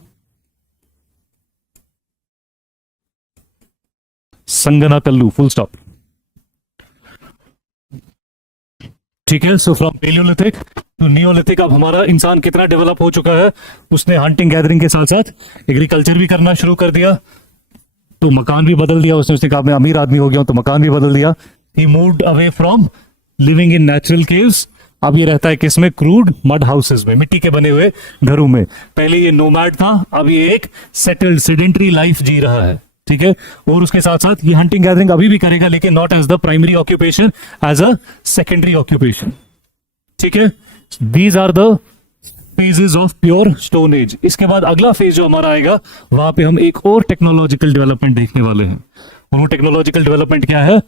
full stop. ठीक है। So from Paleolithic to Neolithic, अब हमारा इंसान कितना develop हो चुका है। उसने हंटिंग गैदरिंग के साथ साथ एग्रीकल्चर भी करना शुरू कर दिया, तो मकान भी बदल दिया उसने कहा मैं अमीर आदमी हो गया हूं, तो मकान भी बदल दिया। He moved away from living in natural caves, अब ये रहता है किसमें, क्रूड मड हाउसेस में, मिट्टी के बने हुए घरों में। पहले ये नोमैड था, अब ये एक सेटल्ड सेडेंटरी लाइफ जी रहा है। ठीक है। और उसके साथ साथ ये हंटिंग गैदरिंग अभी भी करेगा, लेकिन not as the primary occupation, as a secondary occupation, ठीक है। These are the phases of pure stone age. इसके बाद अगला फेज जो हमारा आएगा, वहां पे हम एक और टेक्नोलॉजिकल डेवलपमेंट देखने वाले हैं। और वो टेक्नोलॉजिकल डेवलपमेंट क्या है?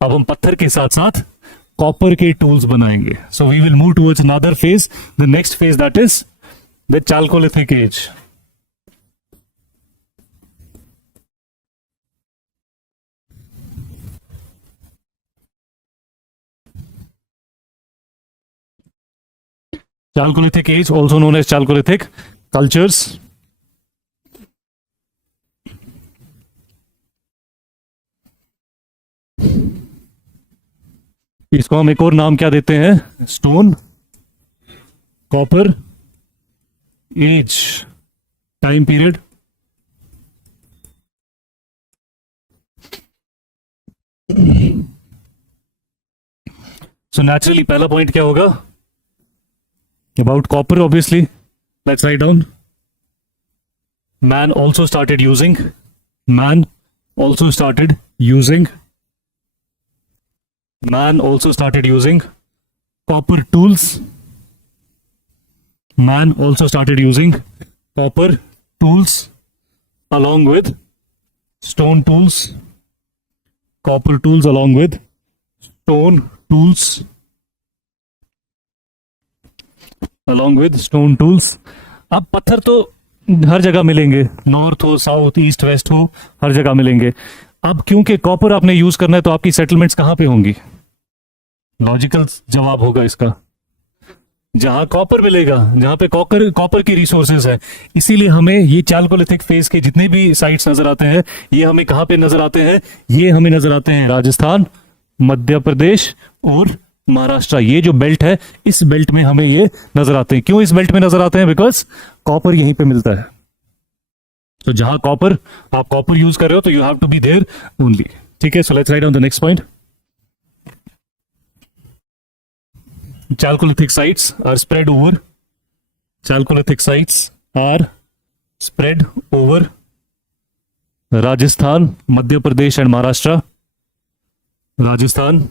अब हम पत्थर के साथ साथ कॉपर के टूल्स बनाएंगे। So we will move towards another phase, the next phase, that is the Chalcolithic age. Chalcolithic age, also known as Chalcolithic cultures. इसको हम एक और नाम क्या देते हैं? Stone copper age time period. So naturally पहला पॉइंट क्या होगा? About copper, obviously. Let's write down. Man also started using copper tools. Man also started using copper tools along with stone tools. Copper tools along with stone tools. Along with stone tools. अब पत्थर तो हर जगह मिलेंगे, north हो, south, east, waste हो, हर जगह मिलेंगे। अब क्योंकि कॉपर आपने यूज करना है, तो आपकी सेटलमेंट्स कहां पे होंगी? लॉजिकल जवाब होगा इसका, जहां कॉपर मिलेगा, जहां पे कॉपर की रिसोर्सेज है। इसीलिए हमें ये चाल्कोलिथिक फेज के जितने भी साइट्स नजर आते हैं, ये हमें कहां पे नजर आते हैं? ये हमें नजर आते हैं राजस्थान, मध्य प्रदेश और महाराष्ट्र। ये जो बेल्ट है, इस बेल्ट में हमें ये नजर आते हैं। क्यों इस बेल्ट में नजर आते हैं? बिकॉज कॉपर यहीं पे मिलता है। तो जहां आप कॉपर यूज कर रहे हो, तो you have to be there only, ठीक है। So let's write down the next point. Chalcolithic sites are spread over. Chalcolithic sites are spread over Rajasthan, Madhya Pradesh and Maharashtra. Rajasthan,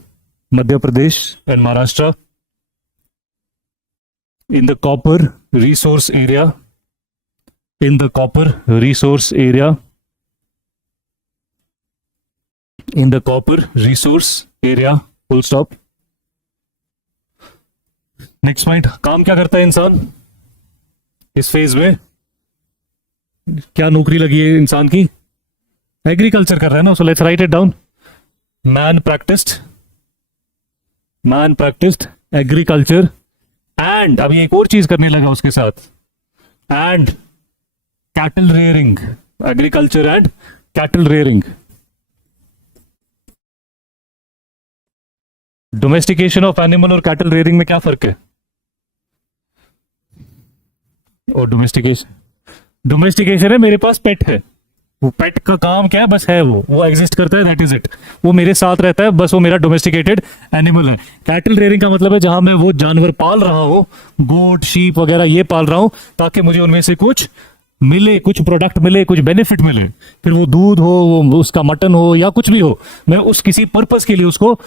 Madhya Pradesh and Maharashtra. In the copper resource area. In the copper resource area. In the copper resource area. Full stop. Next point, काम क्या करता है इंसान इस phase में? क्या नौकरी लगी है इंसान की? एग्रीकल्चर कर रहा है ना। सो let's right it down. Man practised agriculture and, अभी एक और चीज करने लगा उसके साथ, and cattle rearing. Agriculture and cattle rearing. Domestication of animal और कैटल रेयरिंग में क्या फर्क है? और डोमेस्टिकेशन है, मेरे पास पेट है, वो पेट का काम क्या है? बस है, वो एग्जिस्ट करता है, दैट इज इट। वो मेरे साथ रहता है, बस वो मेरा डोमेस्टिकेटेड एनिमल है। कैटल रेयरिंग का मतलब है जहां मैं वो जानवर पाल रहा हूं, गोट, शीप वगैरह ये पाल रहा हूं, ताकि मुझे उनमें से कुछ मिले, कुछ प्रोडक्ट मिले, कुछ बेनिफिट मिले। फिर वो दूध हो, वो उसका मटन हो, या कुछ भी हो, मैं उस किसी पर्पस के लिए उसको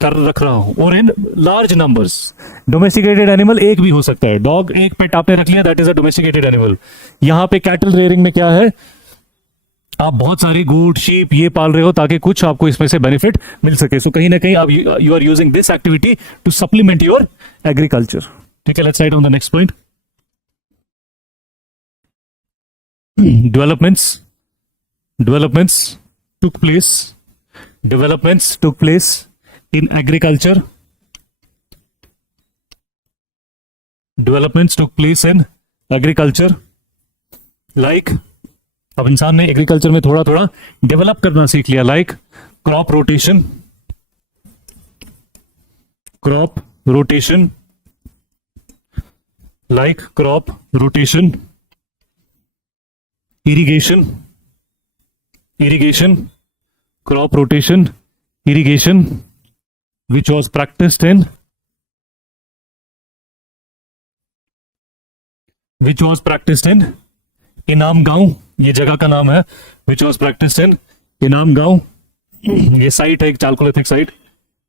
कर रख रहा हूं, और in large numbers. Domesticated animal एक भी हो सकता है, डॉग एक पेट आपने रख लिया, that is a domesticated animal. यहां पे कैटल रेयरिंग में क्या है? आप बहुत सारे गोट, शीप ये पाल रहे हो ताकि कुछ आपको इसमें से बेनिफिट मिल सके। सो कहीं ना कहीं आप you are using this activity to supplement your agriculture, ठीक है। Let's write on the next point. developments took place in agriculture. Developments took place in agriculture. Like, अब इंसान ने एग्रीकल्चर में थोड़ा थोड़ा डेवलप करना सीख लिया, like crop rotation, like crop rotation, irrigation, crop rotation, irrigation, which was practiced in Inam Gaon. ये जगह का नाम है विच वॉज प्रैक्टिस्ड इन इनाम गांव। ये साइट है एक Chalcolithic site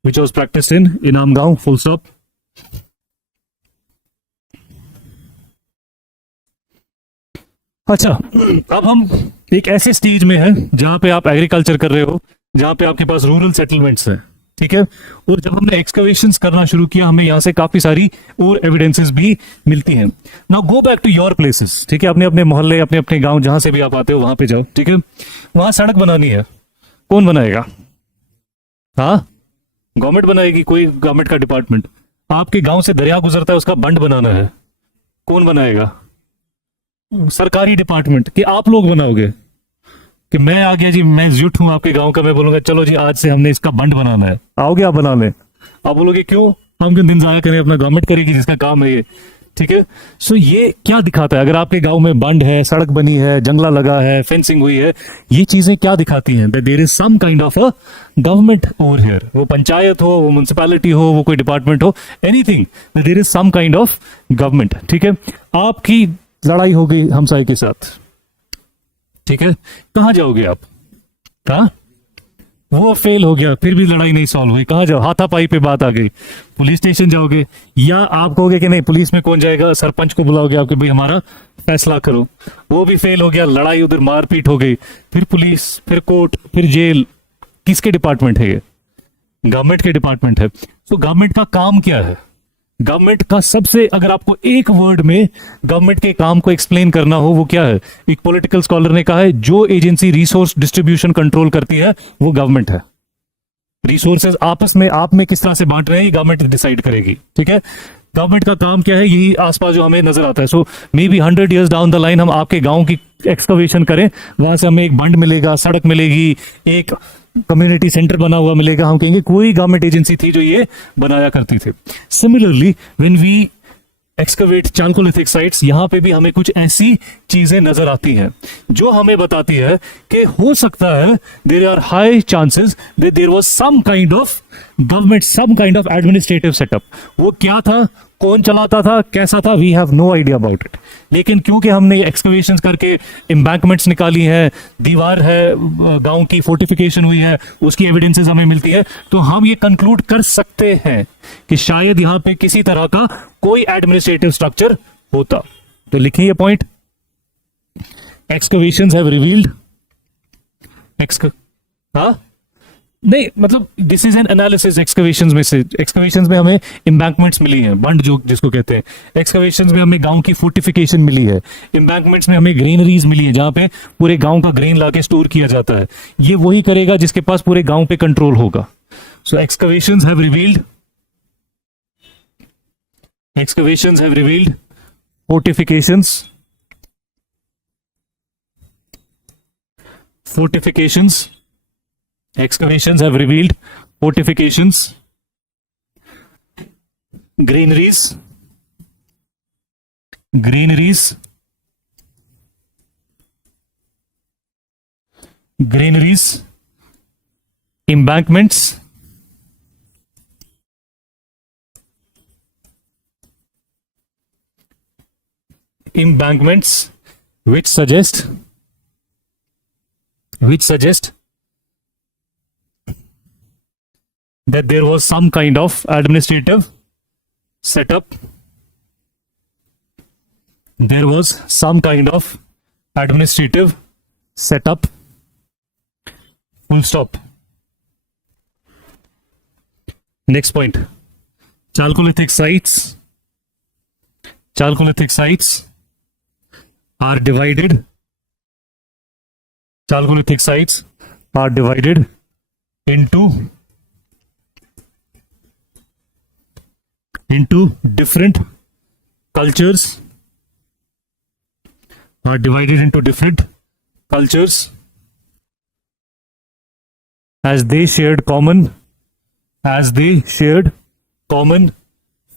which was practised in इनाम गांव, फुल स्टॉप। अच्छा, अब हम एक ऐसे स्टेज में हैं जहां पे आप एग्रीकल्चर कर रहे हो, जहां पे आपके पास रूरल सेटलमेंट्स हैं, ठीक है। और जब हमने एक्सकवेशंस करना शुरू किया, हमें यहां से काफी सारी और एविडेंसेस भी मिलती हैं। Now go back to your places, ठीक है, अपने अपने मोहल्ले, अपने अपने गांव, जहां से भी आप आते हो वहां पे जाओ, ठीक है। वहां सड़क बनानी है, कौन बनाएगा? हाँ, गवर्नमेंट बनाएगी, कोई गवर्नमेंट का डिपार्टमेंट। आपके गांव से दरिया गुजरता है, उसका बंड बनाना है, कौन बनाएगा? सरकारी डिपार्टमेंट। कि आप लोग बनाओगे कि मैं आ गया जी, मैं जुट हूं आपके गांव का, मैं बोलूंगा चलो जी आज से हमने इसका बंड बनाना है, आओगे आप बनाने? आप बोलोगे क्यों, हम क्यों दिन जाया करें, अपना गवर्नमेंट करेगी जिसका काम है ये, ठीक है। सो ये क्या दिखाता है? अगर आपके गांव में बंड है, सड़क बनी है, जंगला लगा है, फेंसिंग हुई है, ये चीजें क्या दिखाती हैं? That there is some kind of a government over here. वो पंचायत हो, वो म्युनिसिपैलिटी हो, वो कोई डिपार्टमेंट हो, anything, there is some kind of government, ठीक है। आपकी लड़ाई हो गई हमसाये के साथ, ठीक है, कहां जाओगे आप? कहा? वो फेल हो गया, फिर भी लड़ाई नहीं सॉल्व हुई, कहां जाओ? हाथापाई पे बात आ गई, पुलिस स्टेशन जाओगे, या आप कहोगे कि नहीं पुलिस में कौन जाएगा, सरपंच को बुलाओगे आपके भाई हमारा फैसला करो। वो भी फेल हो गया, लड़ाई, उधर मारपीट हो गई, फिर पुलिस, फिर कोर्ट, फिर जेल। किसके डिपार्टमेंट है ये? गवर्नमेंट के डिपार्टमेंट है। तो गवर्नमेंट का काम क्या है? गवर्नमेंट का सबसे, अगर आपको एक वर्ड में गवर्नमेंट के काम को एक्सप्लेन करना हो, वो क्या है? एक पॉलिटिकल स्कॉलर ने कहा है, जो एजेंसी रिसोर्स डिस्ट्रीब्यूशन कंट्रोल करती है वो गवर्नमेंट है। रिसोर्सेज आपस में, आप में किस तरह से बांट रहे हैं, ये गवर्नमेंट डिसाइड करेगी, ठीक है। गवर्नमेंट का काम क्या है? यही आसपास जो हमें नजर आता है। So may be 100 years down the line हम आपके गांव की एक्सकवेशन करें, वहां से हमें एक बंड मिलेगा, सड़क मिलेगी, एक कम्युनिटी सेंटर बना हुआ मिलेगा, हम कहेंगे कोई गवर्नमेंट एजेंसी थी जो ये बनाया करती थी। Similarly when we excavate Chalcolithic sites, यहां पे भी हमें कुछ ऐसी चीजें नजर आती हैं जो हमें बताती है कि हो सकता है there are high chances that there was some kind of government, some kind of administrative setup. वो क्या था, कौन चलाता था, कैसा था, we have no idea about it. लेकिन क्योंकि हमने एक्सकवेशंस करके एम्बैंकमेंट्स निकाली हैं, दीवार है, गांव की फोर्टिफिकेशन हुई है, उसकी एविडेंसेस हमें मिलती है, तो हम ये कंक्लूड कर सकते हैं कि शायद यहां पे किसी तरह का कोई एडमिनिस्ट्रेटिव स्ट्रक्चर होता। तो लिखिए ये पॉइंट, एक्सकवेशंस हैव रिवील्ड, हाँ नहीं, मतलब this is N analysis. Excavations में से, एक्सकवेशंस में हमें एम्बैंकमेंट्स मिली हैं, बंड जो जिसको कहते हैं। एक्सकवेशंस में हमें गांव की फोर्टिफिकेशन मिली है। एम्बैंकमेंट्स में हमें ग्रेनरीज मिली है, जहां पे पूरे गांव का ग्रेन लाके स्टोर किया जाता है। ये वही करेगा जिसके पास पूरे गांव पे कंट्रोल होगा। So excavations have revealed, excavations have revealed fortifications excavations have revealed fortifications, granaries, embankments, which suggest that there was some kind of administrative setup. There was some kind of administrative setup. Full stop. Next point. Chalcolithic sites are divided. Chalcolithic sites are divided into different cultures. As they shared common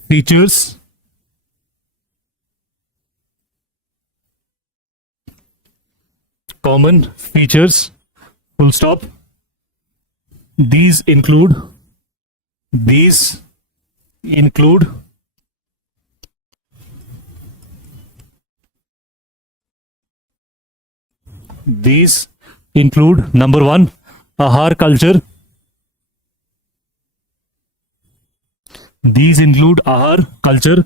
features. Full stop. These include these include number 1 ahar culture. These include ahar culture,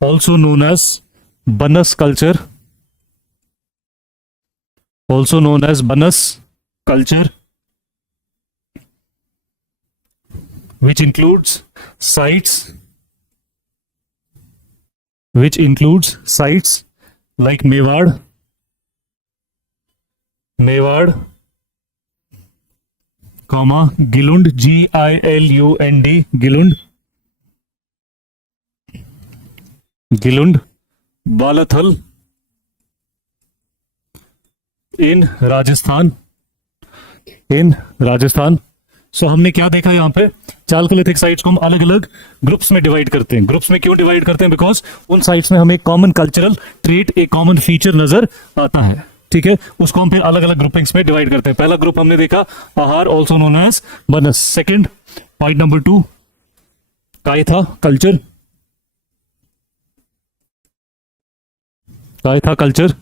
also known as banas culture, also known as banas culture, which includes sites like Mewad, comma Gilund, Gilund, Gilund, Balathal in Rajasthan. सो हमने क्या देखा यहाँ पे, Chalcolithic sites को हम अलग अलग groups में डिवाइड करते हैं. ग्रुप्स में क्यों डिवाइड करते हैं? बिकॉज उन साइट्स में हमें एक कॉमन कल्चरल ट्रेट, एक कॉमन फीचर नजर आता है. ठीक है, उसको हम फिर अलग अलग ग्रुपिंग्स में डिवाइड करते हैं. पहला ग्रुप हमने देखा आहार, ऑल्सो नोन एज बनस. Second point number 2 Kayatha culture. Kayatha culture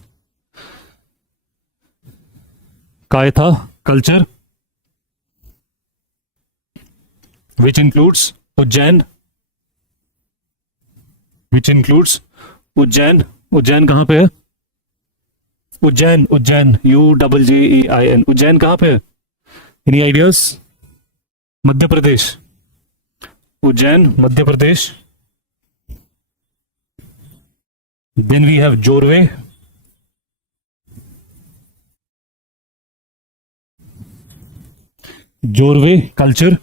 which includes Ujjain. Ujjain कहां पे है? उज्जैन UJJEIN. उज्जैन कहां पे है? Any ideas? Madhya Pradesh. Ujjain Madhya Pradesh. Then we have Jorwe. Culture.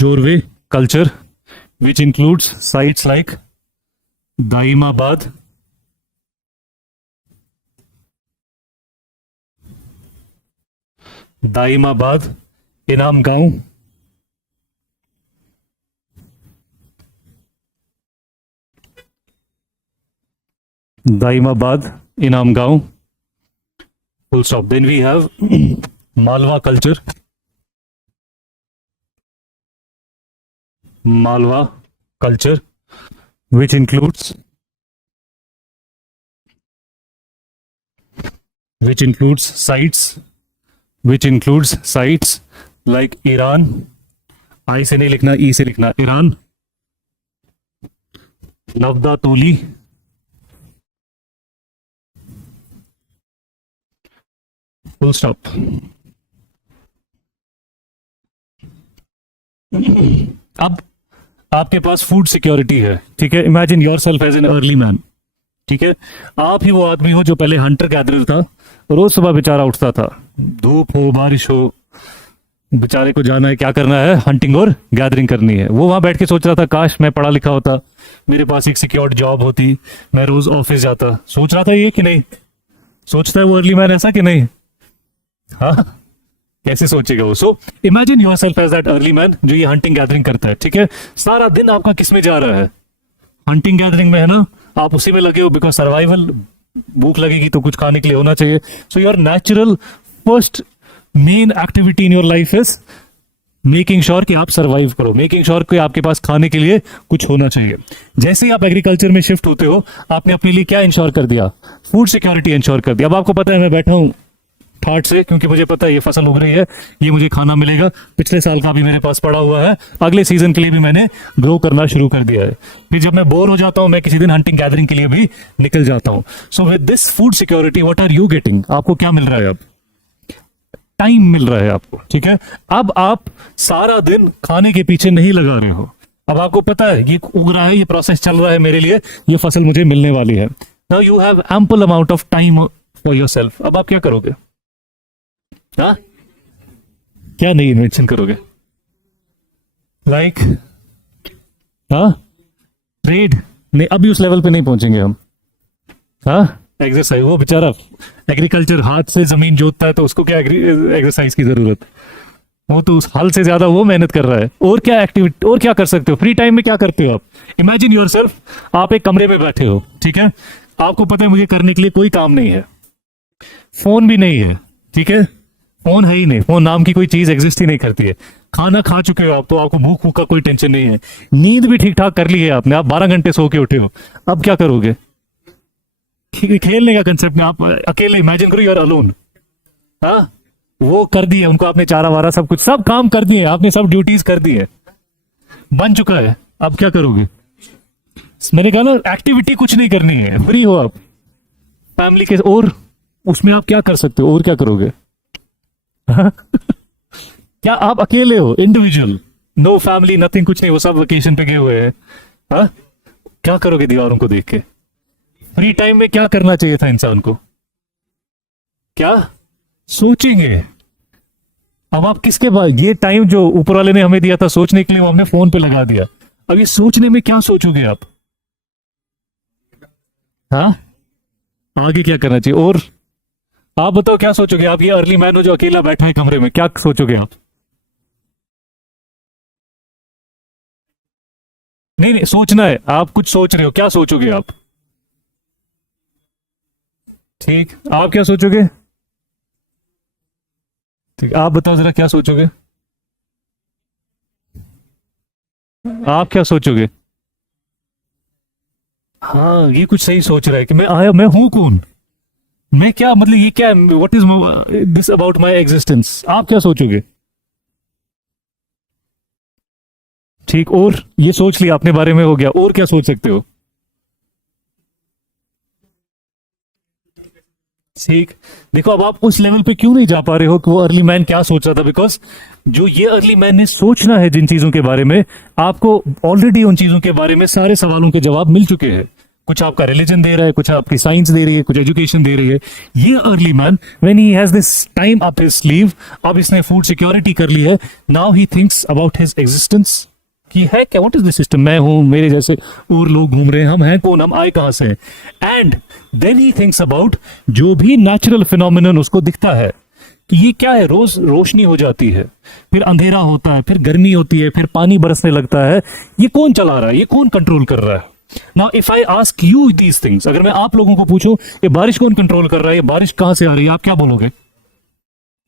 Jorwe culture, which includes sites like Daimabad, Inam Gaon, full stop. Then we have Malwa culture. Which includes sites like Iran. I से नहीं लिखना, ई से लिखना. ईरान, नवदा तोली, full stop. अब आपके पास food security है. ठीक है, imagine yourself as an early man. ठीक है, आप ही वो आदमी हो जो पहले हंटर गैदरर था. रोज सुबह बेचारा उठता था, धूप हो बारिश हो, बेचारे को जाना है, क्या करना है, हंटिंग और गैदरिंग करनी है. वो वहां बैठ के सोच रहा था काश मैं पढ़ा लिखा होता, मेरे पास एक सिक्योर्ड जॉब होती, मैं रोज ऑफिस जाता. सोच रहा था ये कि नहीं? सोचता है वो अर्ली मैन ऐसा कि नहीं? हाँ, कैसे सोचेगा वो? So imagine yourself as that early man जो ये हंटिंग गैदरिंग करता है. ठीक है, सारा दिन आपका किस में जा रहा है? हंटिंग गैदरिंग में है ना. आप उसी में लगे हो बिकॉज सर्वाइवल, भूख लगेगी तो कुछ खाने के लिए होना चाहिए. So your natural first main activity in your life is making sure कि आप सर्वाइव करो, मेकिंग श्योर कि आपके पास खाने के लिए कुछ होना चाहिए. जैसे ही आप एग्रीकल्चर में शिफ्ट होते हो, आपने अपने लिए क्या इंश्योर कर दिया? फूड सिक्योरिटी इंश्योर कर दिया. अब आपको पता है मैं बैठा हूं ठाट से, क्योंकि मुझे पता है ये फसल उग रही है, ये मुझे खाना मिलेगा. पिछले साल का भी मेरे पास पड़ा हुआ है, अगले सीजन के लिए भी मैंने ग्रो करना शुरू कर दिया है. फिर जब मैं बोर हो जाता हूं, मैं किसी दिन हंटिंग गैदरिंग के लिए भी निकल जाता हूं. So with this food security what are you getting? आपको क्या मिल रहा है? अब टाइम मिल रहा है आपको. ठीक है, अब आप सारा दिन खाने के पीछे नहीं लगा रहे हो. अब आपको पता है ये उग रहा है, ये प्रोसेस चल रहा है मेरे लिए, ये फसल मुझे मिलने वाली है. Now you have ample amount of time for yourself. अब आप क्या करोगे? हाँ, क्या नई इन्वेंशन करोगे? लाइक ट्रेड नहीं, अभी उस लेवल पे नहीं पहुंचेंगे हम. एक्सरसाइज, वो बेचारा एग्रीकल्चर हाथ से जमीन जोतता है तो उसको क्या एक्सरसाइज की जरूरत? वो तो उस हल से ज्यादा वो मेहनत कर रहा है. और क्या एक्टिविटी, और क्या कर सकते हो फ्री टाइम में? क्या करते हो आप? इमेजिन योरसेल्फ, आप एक कमरे में बैठे हो. ठीक है, आपको पता है मुझे करने के लिए कोई काम नहीं है, फोन भी नहीं है. ठीक है, फोन है ही नहीं, फोन नाम की कोई चीज एग्जिस्ट ही नहीं करती है. खाना खा चुके हो आप, तो आपको भूख भूख का कोई टेंशन नहीं है, नींद भी ठीक ठाक कर ली है आपने, आप 12 घंटे सो के उठे हो, अब क्या करोगे? खेलने का कंसेप्ट में आप अकेले इमेजिन करो, यू आर अलोन। हाँ, वो कर दिए उनको आपने, चारा वारा सब कुछ, सब काम कर दिए आपने, सब ड्यूटीज कर दी है, बन चुका है, अब क्या करोगे? मैंने कहा ना, एक्टिविटी कुछ नहीं करनी है, फ्री हो आप फैमिली के, और उसमें आप क्या कर सकते हो, और क्या करोगे? क्या आप अकेले हो, इंडिविजुअल, नो फैमिली नथिंग, कुछ नहीं, वो सब वेकेशन पे गए हुए हैं। हाँ, क्या करोगे दीवारों को देख के? फ्री टाइम में क्या करना चाहिए था इंसान को? क्या सोचेंगे? अब आप किसके बाद, ये टाइम जो ऊपर वाले ने हमें दिया था सोचने के लिए, वो हमने फोन पे लगा दिया, अब ये सोचने में क्या सोचोगे आप? हाँ, आगे क्या करना चाहिए? और आप बताओ क्या सोचोगे आप? ये अर्ली मैन हो जो अकेला बैठा है कमरे में, क्या सोचोगे आप? नहीं नहीं, सोचना है, आप कुछ सोच रहे हो, क्या सोचोगे आप? ठीक, आप क्या सोचोगे? ठीक, आप बताओ जरा क्या सोचोगे? आप क्या सोचोगे? हाँ, ये कुछ सही सोच रहा है कि मैं आया, मैं हूं कौन, मैं क्या, मतलब ये क्या, what is this about my existence, आप क्या सोचोगे? ठीक, और ये सोच लिया अपने बारे में, हो गया, और क्या सोच सकते हो? ठीक, देखो अब आप उस लेवल पे क्यों नहीं जा पा रहे हो कि वो अर्ली मैन क्या सोच रहा था, बिकॉज जो ये अर्ली मैन ने सोचना है जिन चीजों के बारे में, आपको ऑलरेडी उन चीजों के बारे में सारे सवालों के जवाब मिल चुके हैं। कुछ आपका रिलीजन दे रहा है, कुछ आपकी साइंस दे रही है, कुछ एजुकेशन दे रही है। ये early man, when he has this time up his sleeve, अब इसने फूड सिक्योरिटी कर ली है, now he thinks about his existence, कि है क्या, व्हाट इज दिस सिस्टम, मैं हूं, मेरे जैसे और लोग घूम रहे हैं, हम हैं कौन, हम आए कहां से? And then he thinks about जो भी नेचुरल फिनोमिनन उसको दिखता है कि ये क्या है, रोज रोशनी हो जाती है, फिर अंधेरा होता है, फिर गर्मी होती है, फिर पानी बरसने लगता है, ये कौन चला रहा है, ये कौन कंट्रोल कर रहा है? Now if I ask you these things, अगर मैं आप लोगों को पूछूं ये बारिश कौन कंट्रोल कर रहा है, ये बारिश कहां से आ रही है, आप क्या बोलोगे?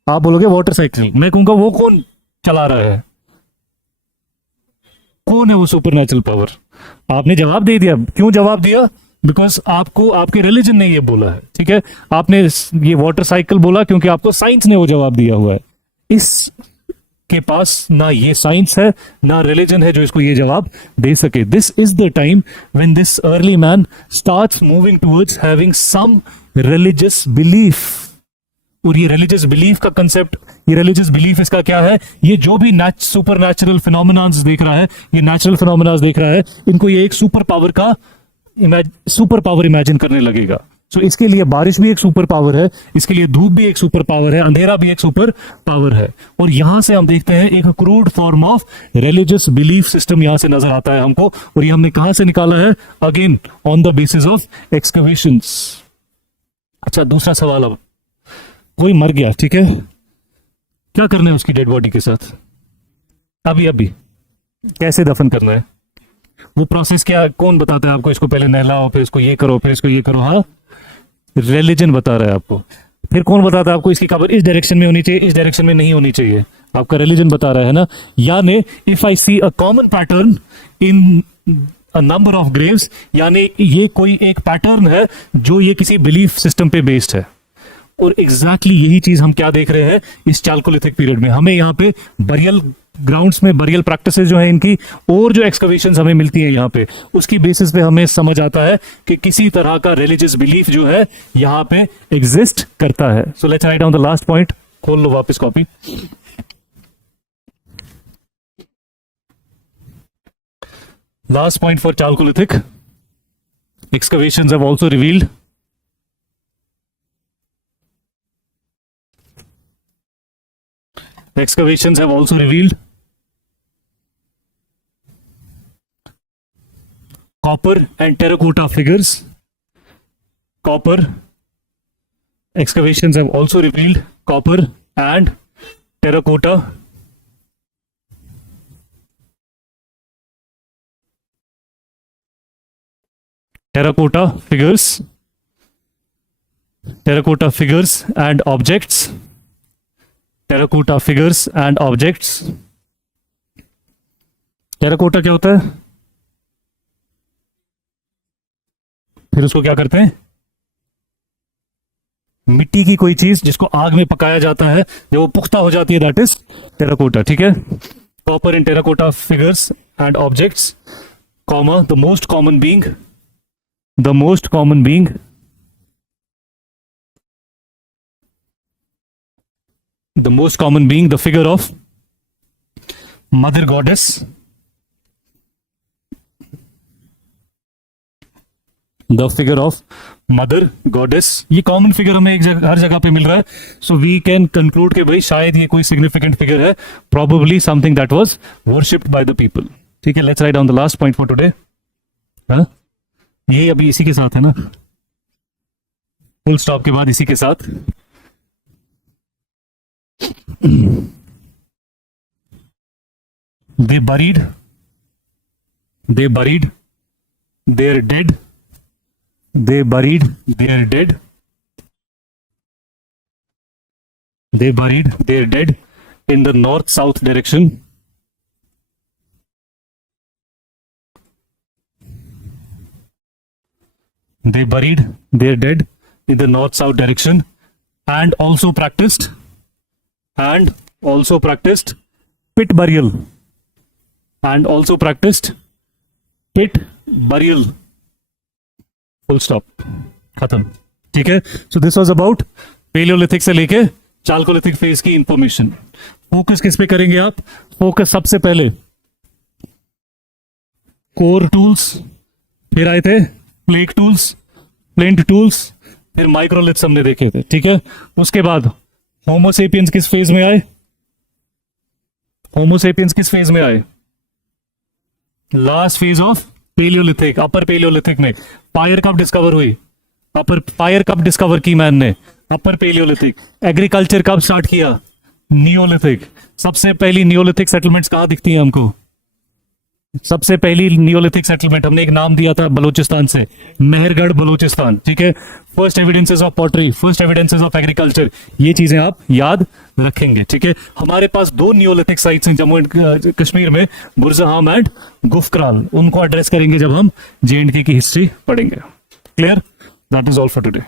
आप बोलोगे वाटर साइकिल, मैं कहूंगा वो कौन चला रहा है, कौन है वो सुपर नेचुरल पावर? आपने जवाब दे दिया, क्यों जवाब दिया? बिकॉज आपको आपके रिलीजन ने ये बोला है, ठीक है, आपने ये वाटर साइकिल बोला क्योंकि आपको साइंस ने वो जवाब दिया हुआ है। इस के पास ना ये साइंस है ना रिलीजन है जो इसको ये जवाब दे सके। This is the time when this early man starts moving towards having some religious belief. और ये रिलीजियस बिलीफ का कंसेप्ट, ये रिलीजियस बिलीफ इसका क्या है? ये जो भी सुपर नेचुरल फिनोमिनास देख रहा है, ये नेचुरल फिनोमिनास देख रहा है, इनको ये एक सुपर पावर का सुपर पावर इमेजिन करने लगेगा। सो इसके लिए बारिश भी एक सुपर पावर है, इसके लिए धूप भी एक सुपर पावर है, अंधेरा भी एक सुपर पावर है। और यहां से हम देखते हैं एक crude form of religious belief system यहां से नजर आता है हमको। और ये हमने कहां से निकाला है? Again on the basis of excavations. अच्छा, दूसरा सवाल, अब कोई मर गया, ठीक है, क्या करना है उसकी डेड बॉडी के साथ? अभी अभी कैसे दफन करना है? वो प्रोसेस क्या, कौन बताता है आपको? इसको पहले नहलाओ, फिर इसको ये करो, फिर इसको ये करो। हाँ, रिलीजन बता रहा है आपको। फिर कौन बताता है आपको इसकी खबर इस डायरेक्शन में होनी चाहिए, इस डायरेक्शन में नहीं होनी चाहिए? आपका रिलीजन बता रहा है ना। यानी if I see a common pattern in a number of graves, यानी ये कोई एक पैटर्न है जो ये किसी बिलीफ सिस्टम पे बेस्ड है। और एग्जैक्टली यही चीज हम क्या देख रहे हैं इस चाल्कोलिथिक पीरियड में। हमें यहाँ पे बरियल ग्राउंड्स में बरियल प्रैक्टिसेस जो है इनकी, और जो एक्सकवेशंस हमें मिलती हैं यहाँ पे, उसकी बेसिस पे हमें समझ आता है कि किसी तरह का रिलीजियस बिलीफ जो है यहाँ पे एग्जिस्ट करता है। So let's write down the last point. खोल लो वापस copy. Last point for chalcolithic excavations have also revealed copper and terracotta figures. Excavations have also revealed copper and terracotta figures and objects. Terracotta क्या होता है? फिर उसको क्या करते हैं? मिट्टी की कोई चीज जिसको आग में पकाया जाता है, जब वो पुख्ता हो जाती है, दैट इज टेराकोटा। ठीक है, copper in terracotta figures and objects, comma the most common being the figure of mother goddess, ये कॉमन फिगर हमें हर जगह पे मिल रहा है, सो वी कैन कंक्लूड कि भाई शायद ये कोई सिग्निफिकेंट फिगर है, probably something that was worshipped by the people। ठीक है, let's write down the last point for today. ये अभी इसी के साथ है ना, फुल स्टॉप के बाद इसी के साथ they buried their dead in the north south direction, and also practiced pit burial, full stop, खत्म। ठीक है, so this was about Paleolithic से लेके चाल्कोलिथिक फेज की इंफॉर्मेशन। फोकस किस पे करेंगे आप? फोकस सबसे पहले कोर टूल्स, फिर आए थे प्लेट टूल्स, फिर माइक्रोलिथ्स हमने देखे थे। ठीक है, उसके बाद होमोसेपियंस किस फेज में आए? Last phase of Paleolithic, upper Paleolithic में फायर कब डिस्कवर की मैन ने? Upper Paleolithic. एग्रीकल्चर कब स्टार्ट किया? नियोलिथिक। सबसे पहली नियोलिथिक सेटलमेंट्स कहां दिखती हैं हमको? सबसे पहली नियोलिथिक सेटलमेंट हमने एक नाम दिया था बलूचिस्तान से, मेहरगढ़ बलूचिस्तान। ठीक है, first evidences of pottery, first evidences of agriculture, ये चीजें आप याद रखेंगे। ठीक है, हमारे पास 2 नियोलिथिक साइट्स हैं जम्मू एंड कश्मीर में, बुरज़हाम एंड गुफक्राल। उनको एड्रेस करेंगे जब हम J&K की हिस्ट्री पढ़ेंगे। Clear? That is all for today.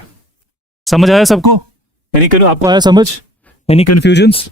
समझ आया सबको? आपको आया समझ? Any confusions?